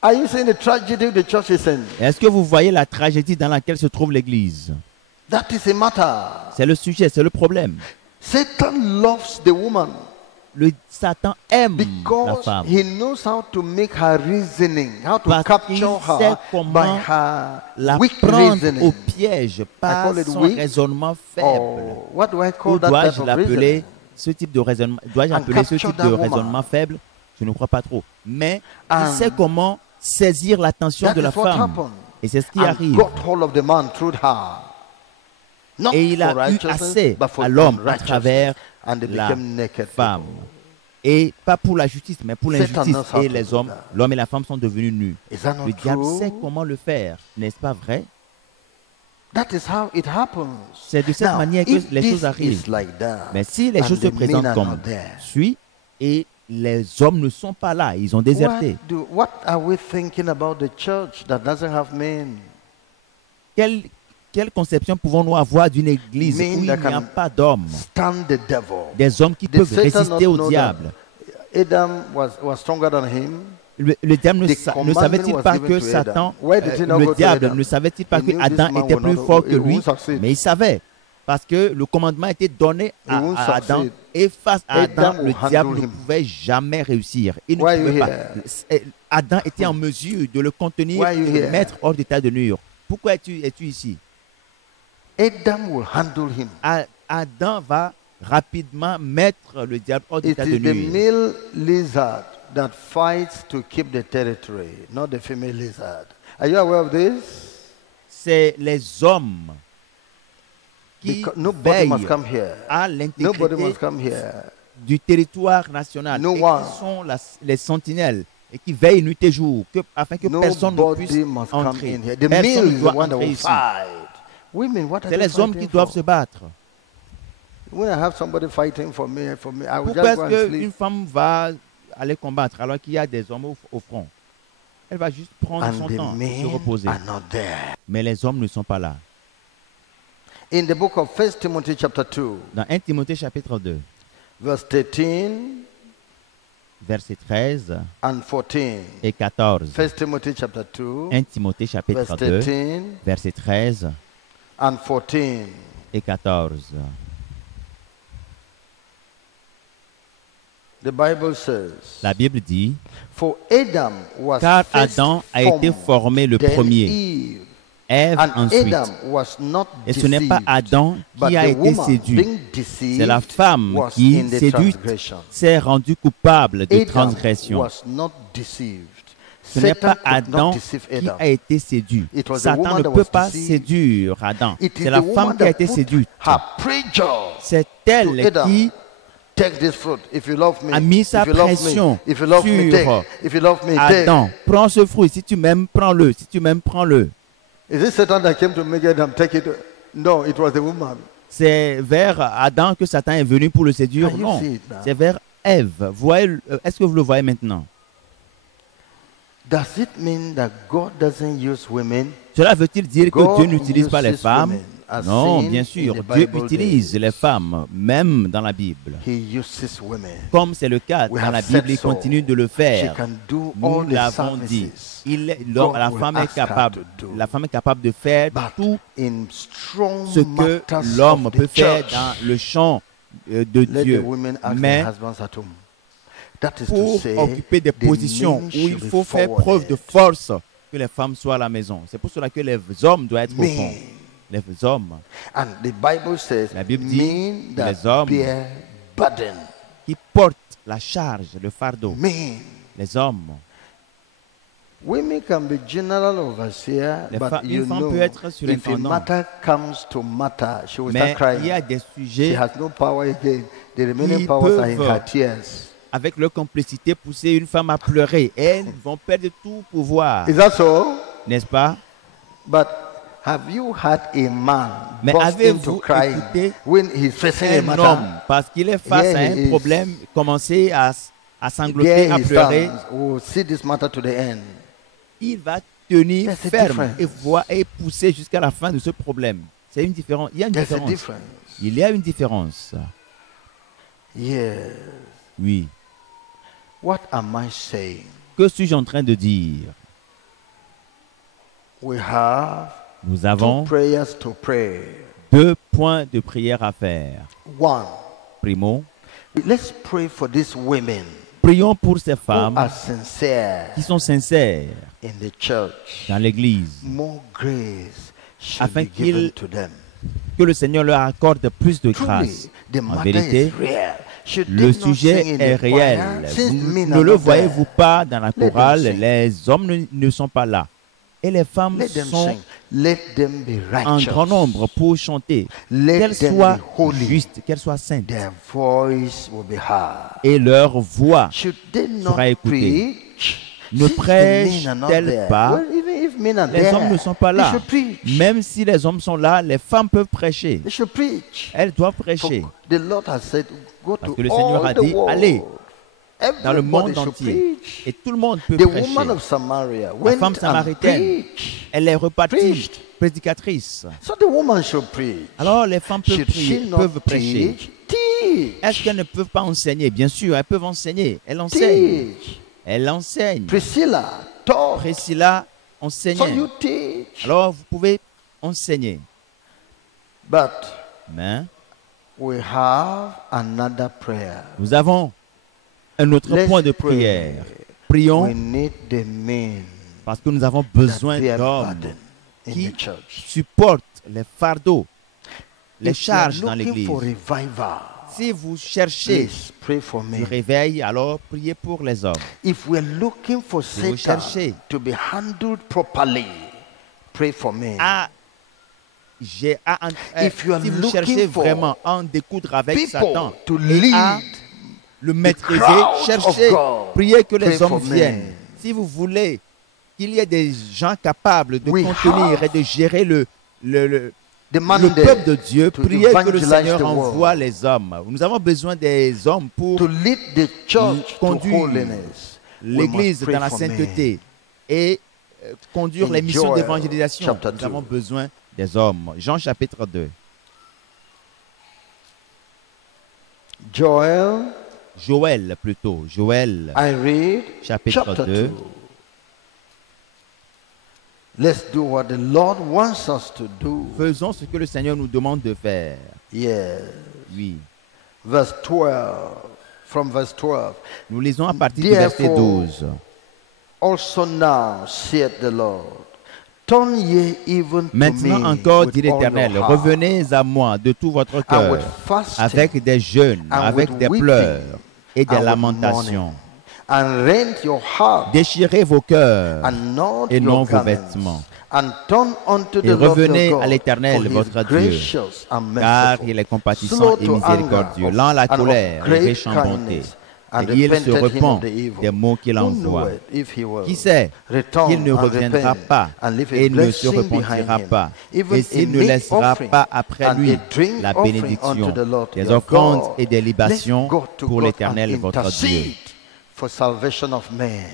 Are you seeing the tragedy the church is in? Est-ce que vous voyez la tragédie dans laquelle se trouve l'Église? That is a matter. C'est le sujet, c'est le problème. Satan loves the woman Le Satan aime la because femme he knows how to make her reasoning, how to parce qu'il capture sait her by comment her la weak prendre au reasoning. piège par call it son weak. raisonnement faible. Oh, what do I call Ou that type dois-je of l'appeler reasoning? ce type de raisonnement? Dois-je And appeler ce capture type that de woman. raisonnement faible? Je ne crois pas trop. Mais And il sait comment saisir l'attention That de la is what femme. happened. Et c'est ce qui And arrive. got hold of the man through her. Not Et il for a eu righteousness, assez but for à l'homme à unrighteousness. travers And they la became naked femme. people. Et pas pour la justice, mais pour Satan l'injustice. knows how Et to les do hommes, that. l'homme et la femme sont devenus nus. Is that not Le diable true? sait comment le faire, n'est-ce pas vrai? That is how it happens. C'est de cette manière que les choses arrivent. Mais si les choses se présentent comme suit et les hommes ne sont pas là, ils ont déserté. What are we thinking about the church that doesn't have men? Quelle conception pouvons-nous avoir d'une église où il n'y a pas d'hommes? Des hommes qui peuvent résister au diable. Adam was stronger than him. Le diable ne savait-il pas que Satan, le diable ne savait-il pas que Adam était plus fort que lui? Mais il savait, parce que le commandement était donné à Adam, et face à Adam, le diable ne pouvait jamais réussir. Il ne pouvait pas. Adam était en mesure de le contenir et de le mettre hors d'état de nuire. Pourquoi es-tu ici? Adam va rapidement mettre le diable hors d'état de nuire. That fights to keep the territory, not the female lizard. Are you aware of this? C'est les hommes qui veillent à l'intégrité du territoire national et qui sont les sentinelles et qui veillent nuit et jour afin que personne ne puisse entrer. Personne ne doit entrer ici. C'est les hommes qui doivent se battre. Pourquoi est-ce qu'une femme va aller combattre alors qu'il y a des hommes au front? Elle va juste prendre son temps et se reposer. Mais les hommes ne sont pas là. In the book of 1 Timothy chapter 2, dans 1 Timothée chapitre 2, verse 13, versets 13 and 14. Et 14. 1 Timothy chapter 2, 1 Timothée chapitre 2, versets 13 and 14. Et 14. The Bible says, la Bible dit, For Adam was car Adam a été formé le premier, Ève ensuite. Et ce n'est pas Adam qui a été séduit, c'est la femme qui, séduite, s'est rendue coupable de transgression. Ce n'est pas Adam qui a été séduit. Satan ne peut pas séduire Adam. C'est la femme qui a été séduite. C'est elle qui a mis sa pression sur Adam. Prends ce fruit. Si tu m'aimes, prends-le. Si tu m'aimes, prends-le. C'est vers Adam que Satan est venu pour le séduire? Non, c'est vers Ève. Est-ce que vous le voyez maintenant? Cela veut-il dire que Dieu n'utilise pas les femmes? Non, bien sûr, Dieu utilise les femmes, même dans la Bible. Comme c'est le cas dans la Bible, il continue de le faire. Nous l'avons dit. La femme est capable de faire tout ce que l'homme peut faire dans le champ de Dieu. Mais pour occuper des positions où il faut faire preuve de force, que les femmes soient à la maison. C'est pour cela que les hommes doivent être au fond. Les hommes. La Bible dit les hommes qui portent la charge, le fardeau. Les hommes. Women can be general overseer, but you know, if a matter comes to matter, she will start crying. Il y a des sujets she has no power again. The remaining powers are in her tears. Avec leur complicité, pousser une femme à pleurer. Elles vont perdre tout pouvoir. Is that so? N'est-ce pas? But have you had a man burst into crying when he's facing a matter? Homme, parce qu'il est face à un problème, commencer à sangloter, à pleurer. We'll see this matter to the end. Il va tenir ferme et pousser jusqu'à la fin de ce problème. C'est une différence. Il y a une différence. Il y a une différence. Yes. Oui. What am I saying? Que suis-je en train de dire? Nous avons deux points de prière à faire. Primo, let's pray for these women. Prions pour ces femmes qui sont sincères dans l'Église, afin que le Seigneur leur accorde plus de grâce. En vérité, le sujet est réel. Ne le voyez-vous pas dans la chorale? Les hommes ne sont pas là. Et les femmes sont en grand nombre pour chanter. Qu'elles soient justes, qu'elles soient saintes. Et leur voix sera écoutée. Ne prêchent-elles pas? Les hommes ne sont pas là. Même si les hommes sont là, les femmes peuvent prêcher. Elles doivent prêcher. Parce que le Seigneur a dit, allez dans le monde entier. Et tout le monde peut prêcher. La femme samaritaine, elle est repartie prédicatrice. Alors les femmes peuvent prêcher. Est-ce qu'elles ne peuvent pas enseigner? Bien sûr, elles peuvent enseigner. Elles enseignent. Elle enseigne. Priscilla enseignait. Alors vous pouvez enseigner. Mais nous avons un autre point de prière. Prions parce que nous avons besoin d'hommes qui supportent les fardeaux, les charges dans l'Église. Si vous cherchez du réveil, alors priez pour les hommes. Si vous cherchez si vous cherchez vraiment à en découdre avec Satan et à le maîtriser, cherchez, priez que les hommes viennent. Si vous voulez qu'il y ait des gens capables de contenir et de gérer le peuple de Dieu, priez que le Seigneur envoie les hommes. Nous avons besoin des hommes pour conduire l'Église dans la sainteté et conduire les missions d'évangélisation. Nous avons besoin des hommes. Jean chapitre 2. Joël plutôt. Joël chapitre 2. Let's do what the Lord wants us to do. Faisons ce que le Seigneur nous demande de faire. Yes. Oui. Verse 12. From verse 12. Nous lisons à partir du verset 12. Also now, saith the Lord, turn ye even to Maintenant me encore, dit with all l'Éternel, your heart, revenez à moi de tout votre cœur, avec des jeûnes, avec des pleurs et des lamentations. and rend your heart, Déchirez vos cœurs and not et non your vos garments, vêtements. and turn unto the Et Lord revenez your à God, l'Éternel, for he is votre Dieu, gracious and car merciful, il est compatissant slow et to miséricordieux, anger, lent à la and of colère et great riche en bonté. kindness, and Et il se repented him repent of the evil. des mots qu'il Who envoie. knoweth if he will Qui sait return qu'il ne and reviendra repent, pas and leave a et ne se blessing behind repentira him, pas, even et s'il a ne meat laissera offering pas après and lui a drink la offering bénédiction, unto the Lord des your offrandes God. et des Let's libations go to pour God l'Éternel and votre Dieu. intercede for salvation of man.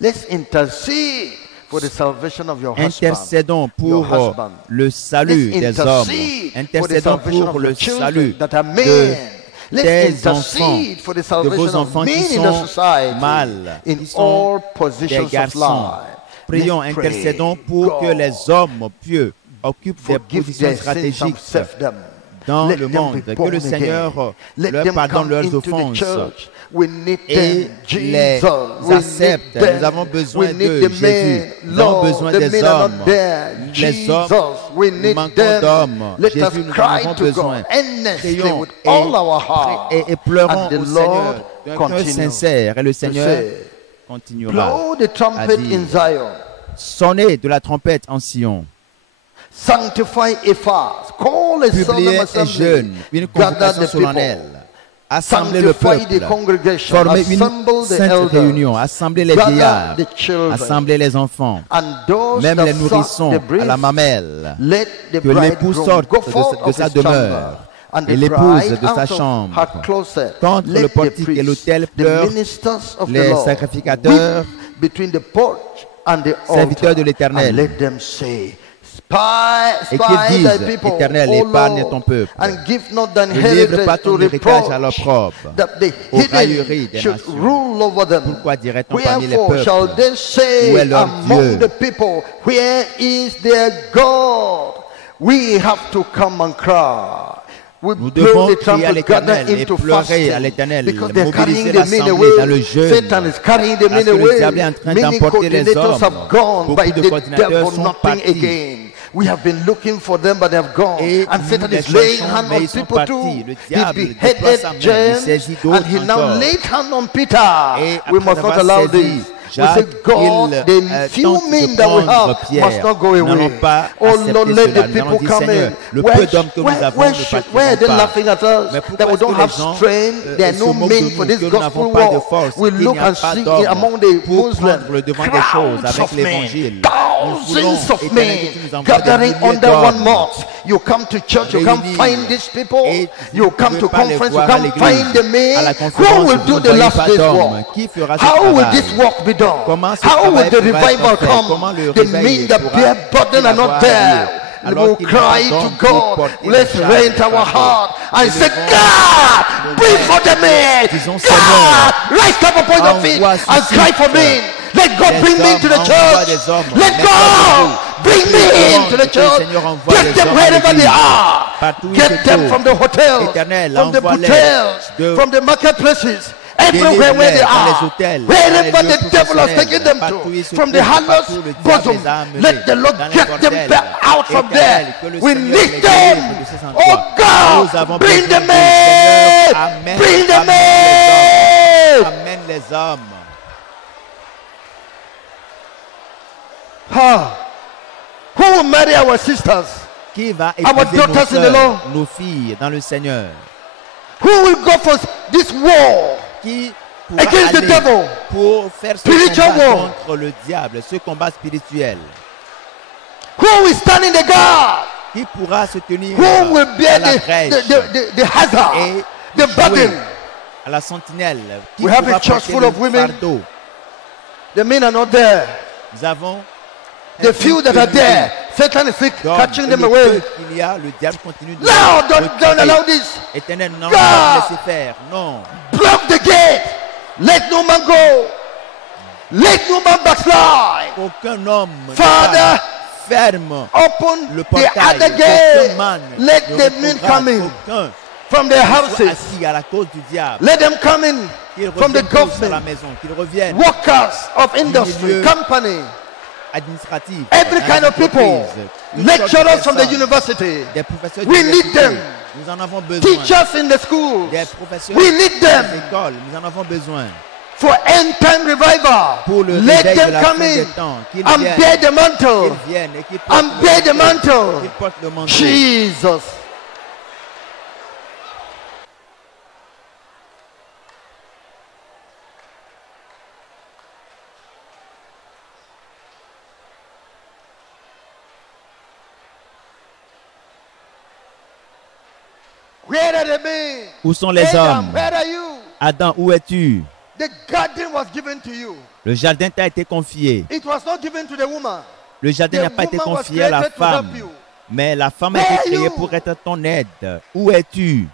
Let's intercede for the salvation of your husband. Intercédons pour le salut des hommes. Intercédons pour le salut de tes enfants, de vos enfants qui sont mâles, qui sont des garçons. Prions, intercédons pour que les hommes pieux occupent des positions stratégiques dans le monde, que le Seigneur leur pardonne leurs offenses et les accepte. Nous avons besoin de Jésus. Nous avons besoin des hommes. Les hommes, nous manquons d'hommes. Jésus, nous en avons besoin. Prions et pleurons au Seigneur d'un cœur sincère. Et le Seigneur continuera à dire, sonnez de la trompette en Sion. Sanctify a fast. Call a solemn assembly. Une convocation solennelle. Assemblez le peuple, formez une sainte réunion, assemblez les vieillards, assemblez les enfants, même les nourrissons à la mamelle, que l'époux sorte de sa demeure et l'épouse de sa chambre. Contre le portique et l'autel pleurent les sacrificateurs, serviteurs de l'Éternel, et qu'ils disent, Éternel, épargne ton peuple, ne livre pas ton héritage à l'opprobre, aux railleries des nations. Pourquoi dirait-on parmi les peuples, où est leur Dieu? Nous devons crier à l'Éternel et pleurer à l'Éternel, mobiliser l'assemblée dans le jeûne, parce que le diable est en train d'emporter les hommes. Beaucoup de coordinateurs sont partis. We have been looking for them, but they have gone. And Satan is laying hand on people too. He beheaded James, and he now laid hand on Peter. We must not allow this. Jacques, God, the few men that we have must not go away. Oh Lord, let the people come in. Where are they laughing at us? That we don't have strength. There are no men for this gospel war. We look and see among the Muslims, crowds of men, thousands of men gathering under one mosque. You come to church, you can't find these people. You come to conference, you can't find the men. Who will do the last day's work? How will this work be done? How will the revival come? The men that bear burden are not there. And we'll cry to God. Let's rent our heart and say, God, bring for the men. God, rise up upon your feet and cry for men. Let God bring me into the church. Let God bring me into the church. Get them wherever they are. Get them from the hotels, from the hotels, from the marketplaces. Everywhere where they are, wherever the devil has taken them to, from the harlot's bosom, let the Lord get them back out from there. We need them. Oh God, bring them in. Bring them in. Amen les hommes. Who will marry our sisters? Qui va épouser nos filles dans le Seigneur? Who will go for this war? Qui against the devil, pour faire ce combat contre le diable, ce combat spirituel? Who will stand in the gap? Qui pourra se tenir who will bear à la brèche the hazard, et the burden? À la sentinelle? Qui we have a church full of women. Fardeau? The men are not there. Nous avons the few that are there, Satan is catching them away. Il y a, le diable continue de no, don't allow this. Éternel, non, laissez faire. Non. Block the gate. Let no man go. Let no man backslide. Aucun homme. Father, ferme. Open le portail. The other gate. Man let the men come in from their houses. À la cause du diable. Let them come in from the government. La maison, qu'ils reviennent. Workers of industry, company. Administrative, every kind of people, lecturers from the university, we need them. Nous en avons besoin. Teachers in the school, we need them. Nous en avons besoin. For end time revival, let them come in and bear the mantle. And bear the mantle. Jesus. Où sont les hommes? Adam, où es-tu? Le jardin t'a été confié. Le jardin n'a pas été confié à la femme, mais la femme a été créée pour être ton aide. Où es-tu?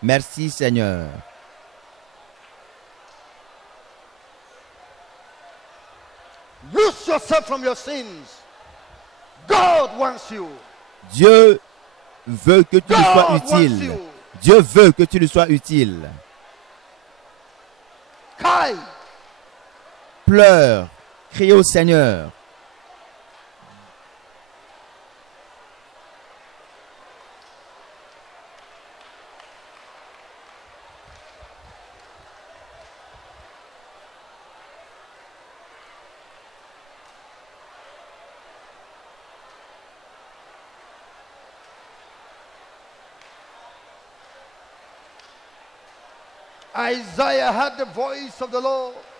Merci Seigneur. Loose yourself from your sins. God wants you. Dieu veut que tu lui sois utile. Dieu veut que tu lui sois utile. Cry. Pleure, crie au Seigneur.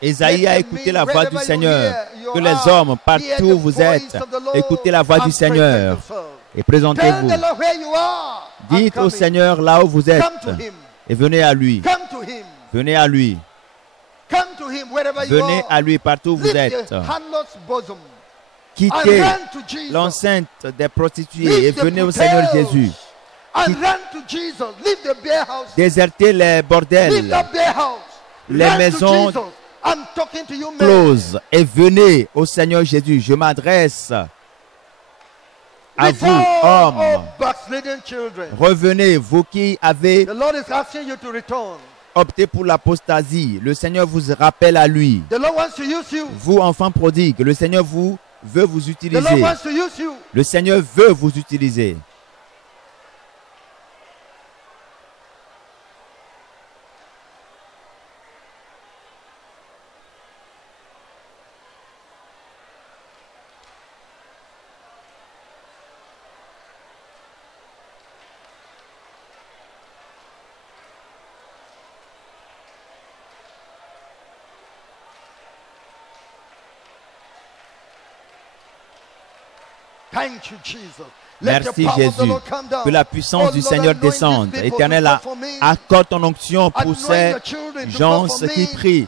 Isaïe a écouté la voix du Seigneur. Que les hommes, partout où vous êtes, écoutez la voix du Seigneur et présentez-vous. Dites au Seigneur là où vous êtes et venez à lui. Venez à lui. Venez à lui partout où vous êtes. Quittez l'enceinte des prostituées et venez au Seigneur Jésus. Désertez les bordels, les maisons closes et venez au Seigneur Jésus. Je m'adresse à vous, hommes. Revenez, vous qui avez opté pour l'apostasie. Le Seigneur vous rappelle à lui. Vous, enfants prodigues, le Seigneur veut vous utiliser. Le Seigneur veut vous utiliser. Merci Jésus. Que la puissance du Seigneur descende. Éternel, accorde ton onction pour ces gens qui prient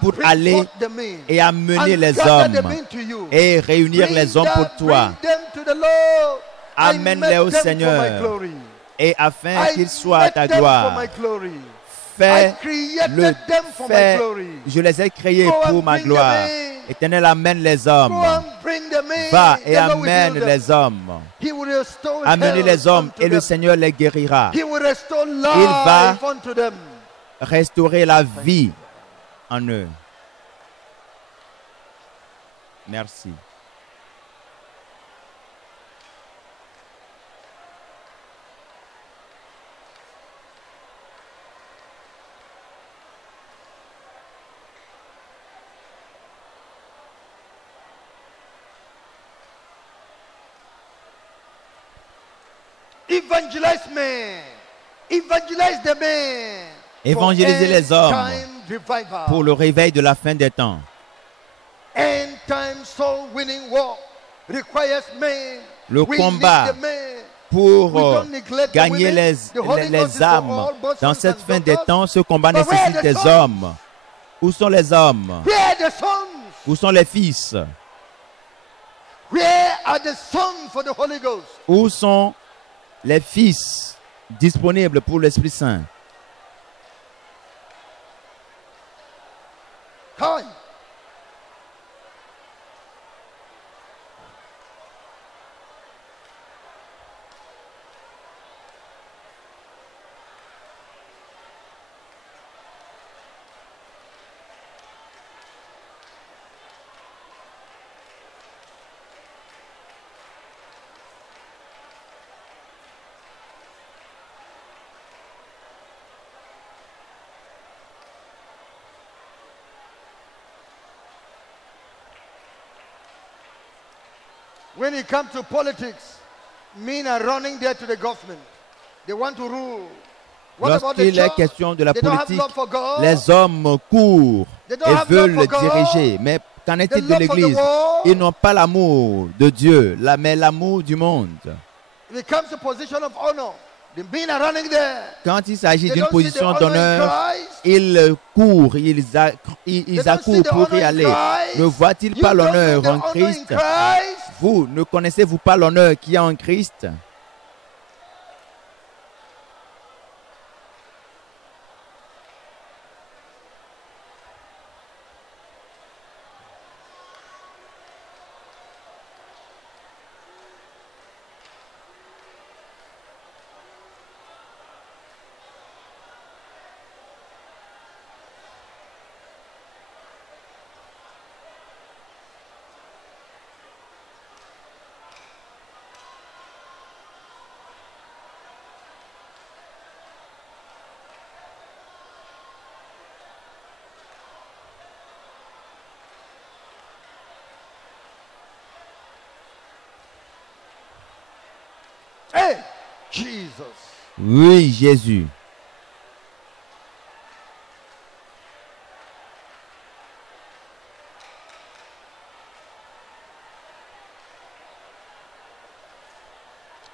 pour aller et amener les hommes et réunir les hommes pour toi. Amène-les au Seigneur et afin qu'ils soient à ta gloire. Je les ai créés pour ma gloire. Éternel, amène les hommes. Va et amène les hommes. Amenez les hommes et le Seigneur les guérira. Il va restaurer la vie en eux. Merci. Évangélisez les hommes pour le réveil de la fin des temps. Le combat pour gagner les âmes dans cette fin des temps, ce combat nécessite des hommes. Où sont les hommes? Où sont les fils? Où sont les fils disponibles pour l'Esprit Saint? When it comes to politics, men are running there to the government. They want to rule. Lorsqu'il est question de la politique, les hommes courent et veulent diriger. Mais qu'en est-il de l'Église? Ils n'ont pas l'amour de Dieu, mais l'amour du monde. Quand il s'agit d'une position d'honneur, ils courent, ils accourent pour y aller. Ne voit-il pas l'honneur en Christ? Vous, ne connaissez-vous pas l'honneur qu'il y a en Christ? Hey, Jesus. Oui, Jésus.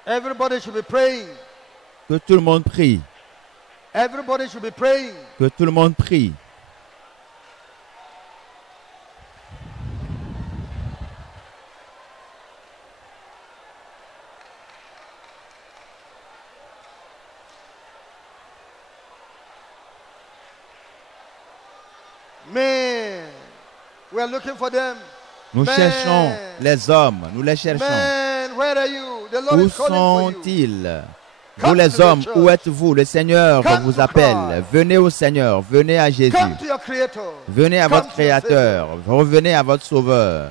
Everybody should be praying. Que tout le monde prie. Everybody should be praying. Que tout le monde prie. Men, we are looking for them. Nous cherchons les hommes, nous les cherchons. Men, where are you? The Lord Où is calling for you. sont-ils? Vous les hommes, où êtes-vous? Le Seigneur vous appelle. Venez au Seigneur, venez à Jésus. Come to your Creator. Venez à votre Créateur, revenez à votre Sauveur.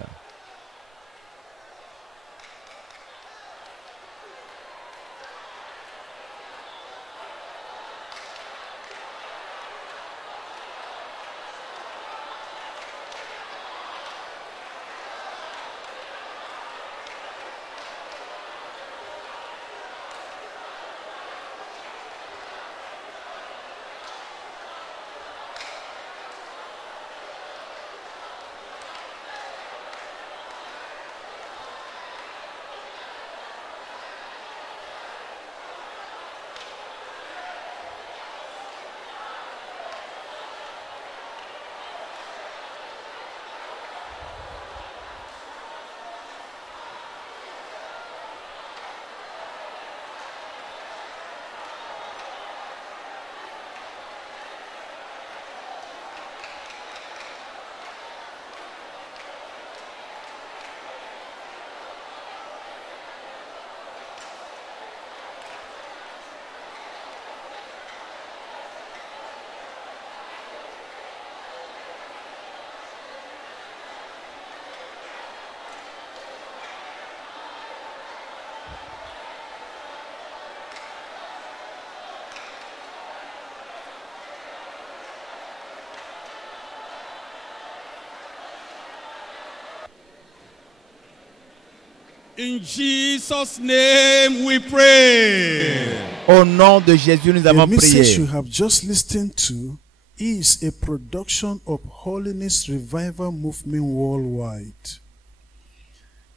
In Jesus' name we pray. Au nom de Jésus, nous avons prié. The message prié. you have just listened to is a production of Holiness Revival Movement Worldwide.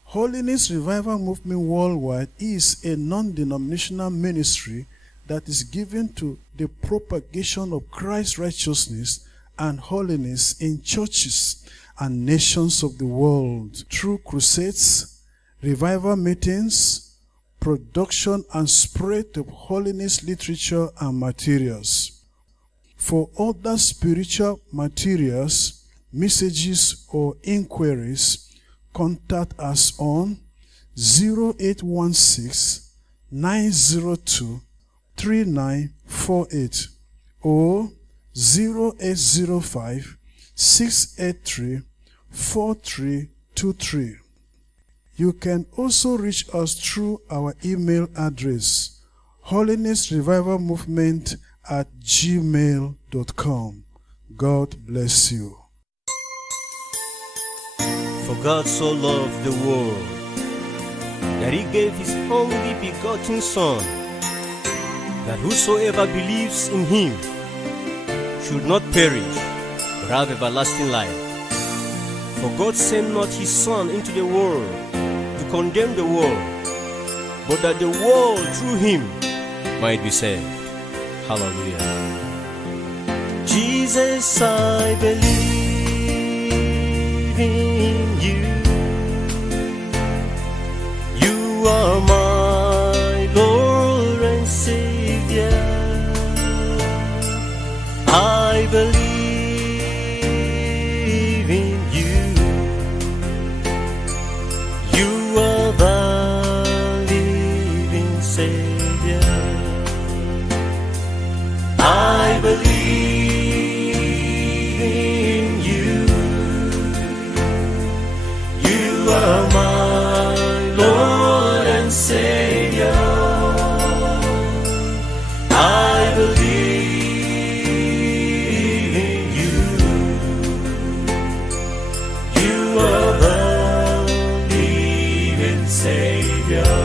Holiness Revival Movement Worldwide is a non-denominational ministry that is given to the propagation of Christ's righteousness and holiness in churches and nations of the world through crusades, revival meetings, production and spread of holiness literature and materials. For other spiritual materials, messages, or inquiries, contact us on 0816 902 3948 or 0805 683 4323. You can also reach us through our email address, holinessrevivalmovement@gmail.com. God bless you. For God so loved the world that he gave his only begotten Son, that whosoever believes in him should not perish, but have everlasting life. For God sent not his Son into the world to condemn the world, but that the world through him might be saved. Hallelujah. Jesus, I believe in you. You are my Lord and Savior. I believe in you. You are the living Savior. I believe in you. You are my Lord and Savior. I believe in you. You are the living Savior.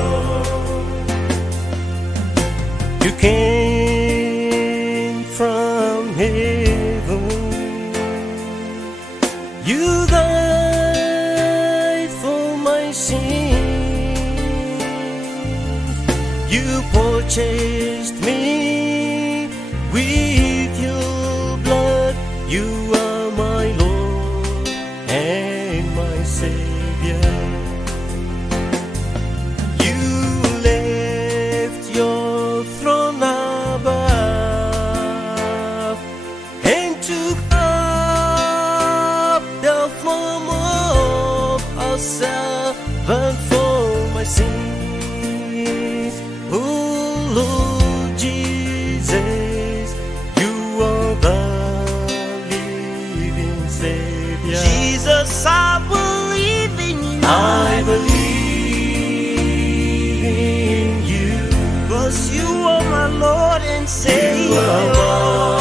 You came from heaven. You died for my sins. You purchased me with your blood. You are my Lord and my Savior. You left your throne above and took up the form of a servant for my sins. Oh Lord Jesus, you are the living Savior. Jesus, I believe in you. I believe in you. 'Cause you are my Lord and Savior. You are my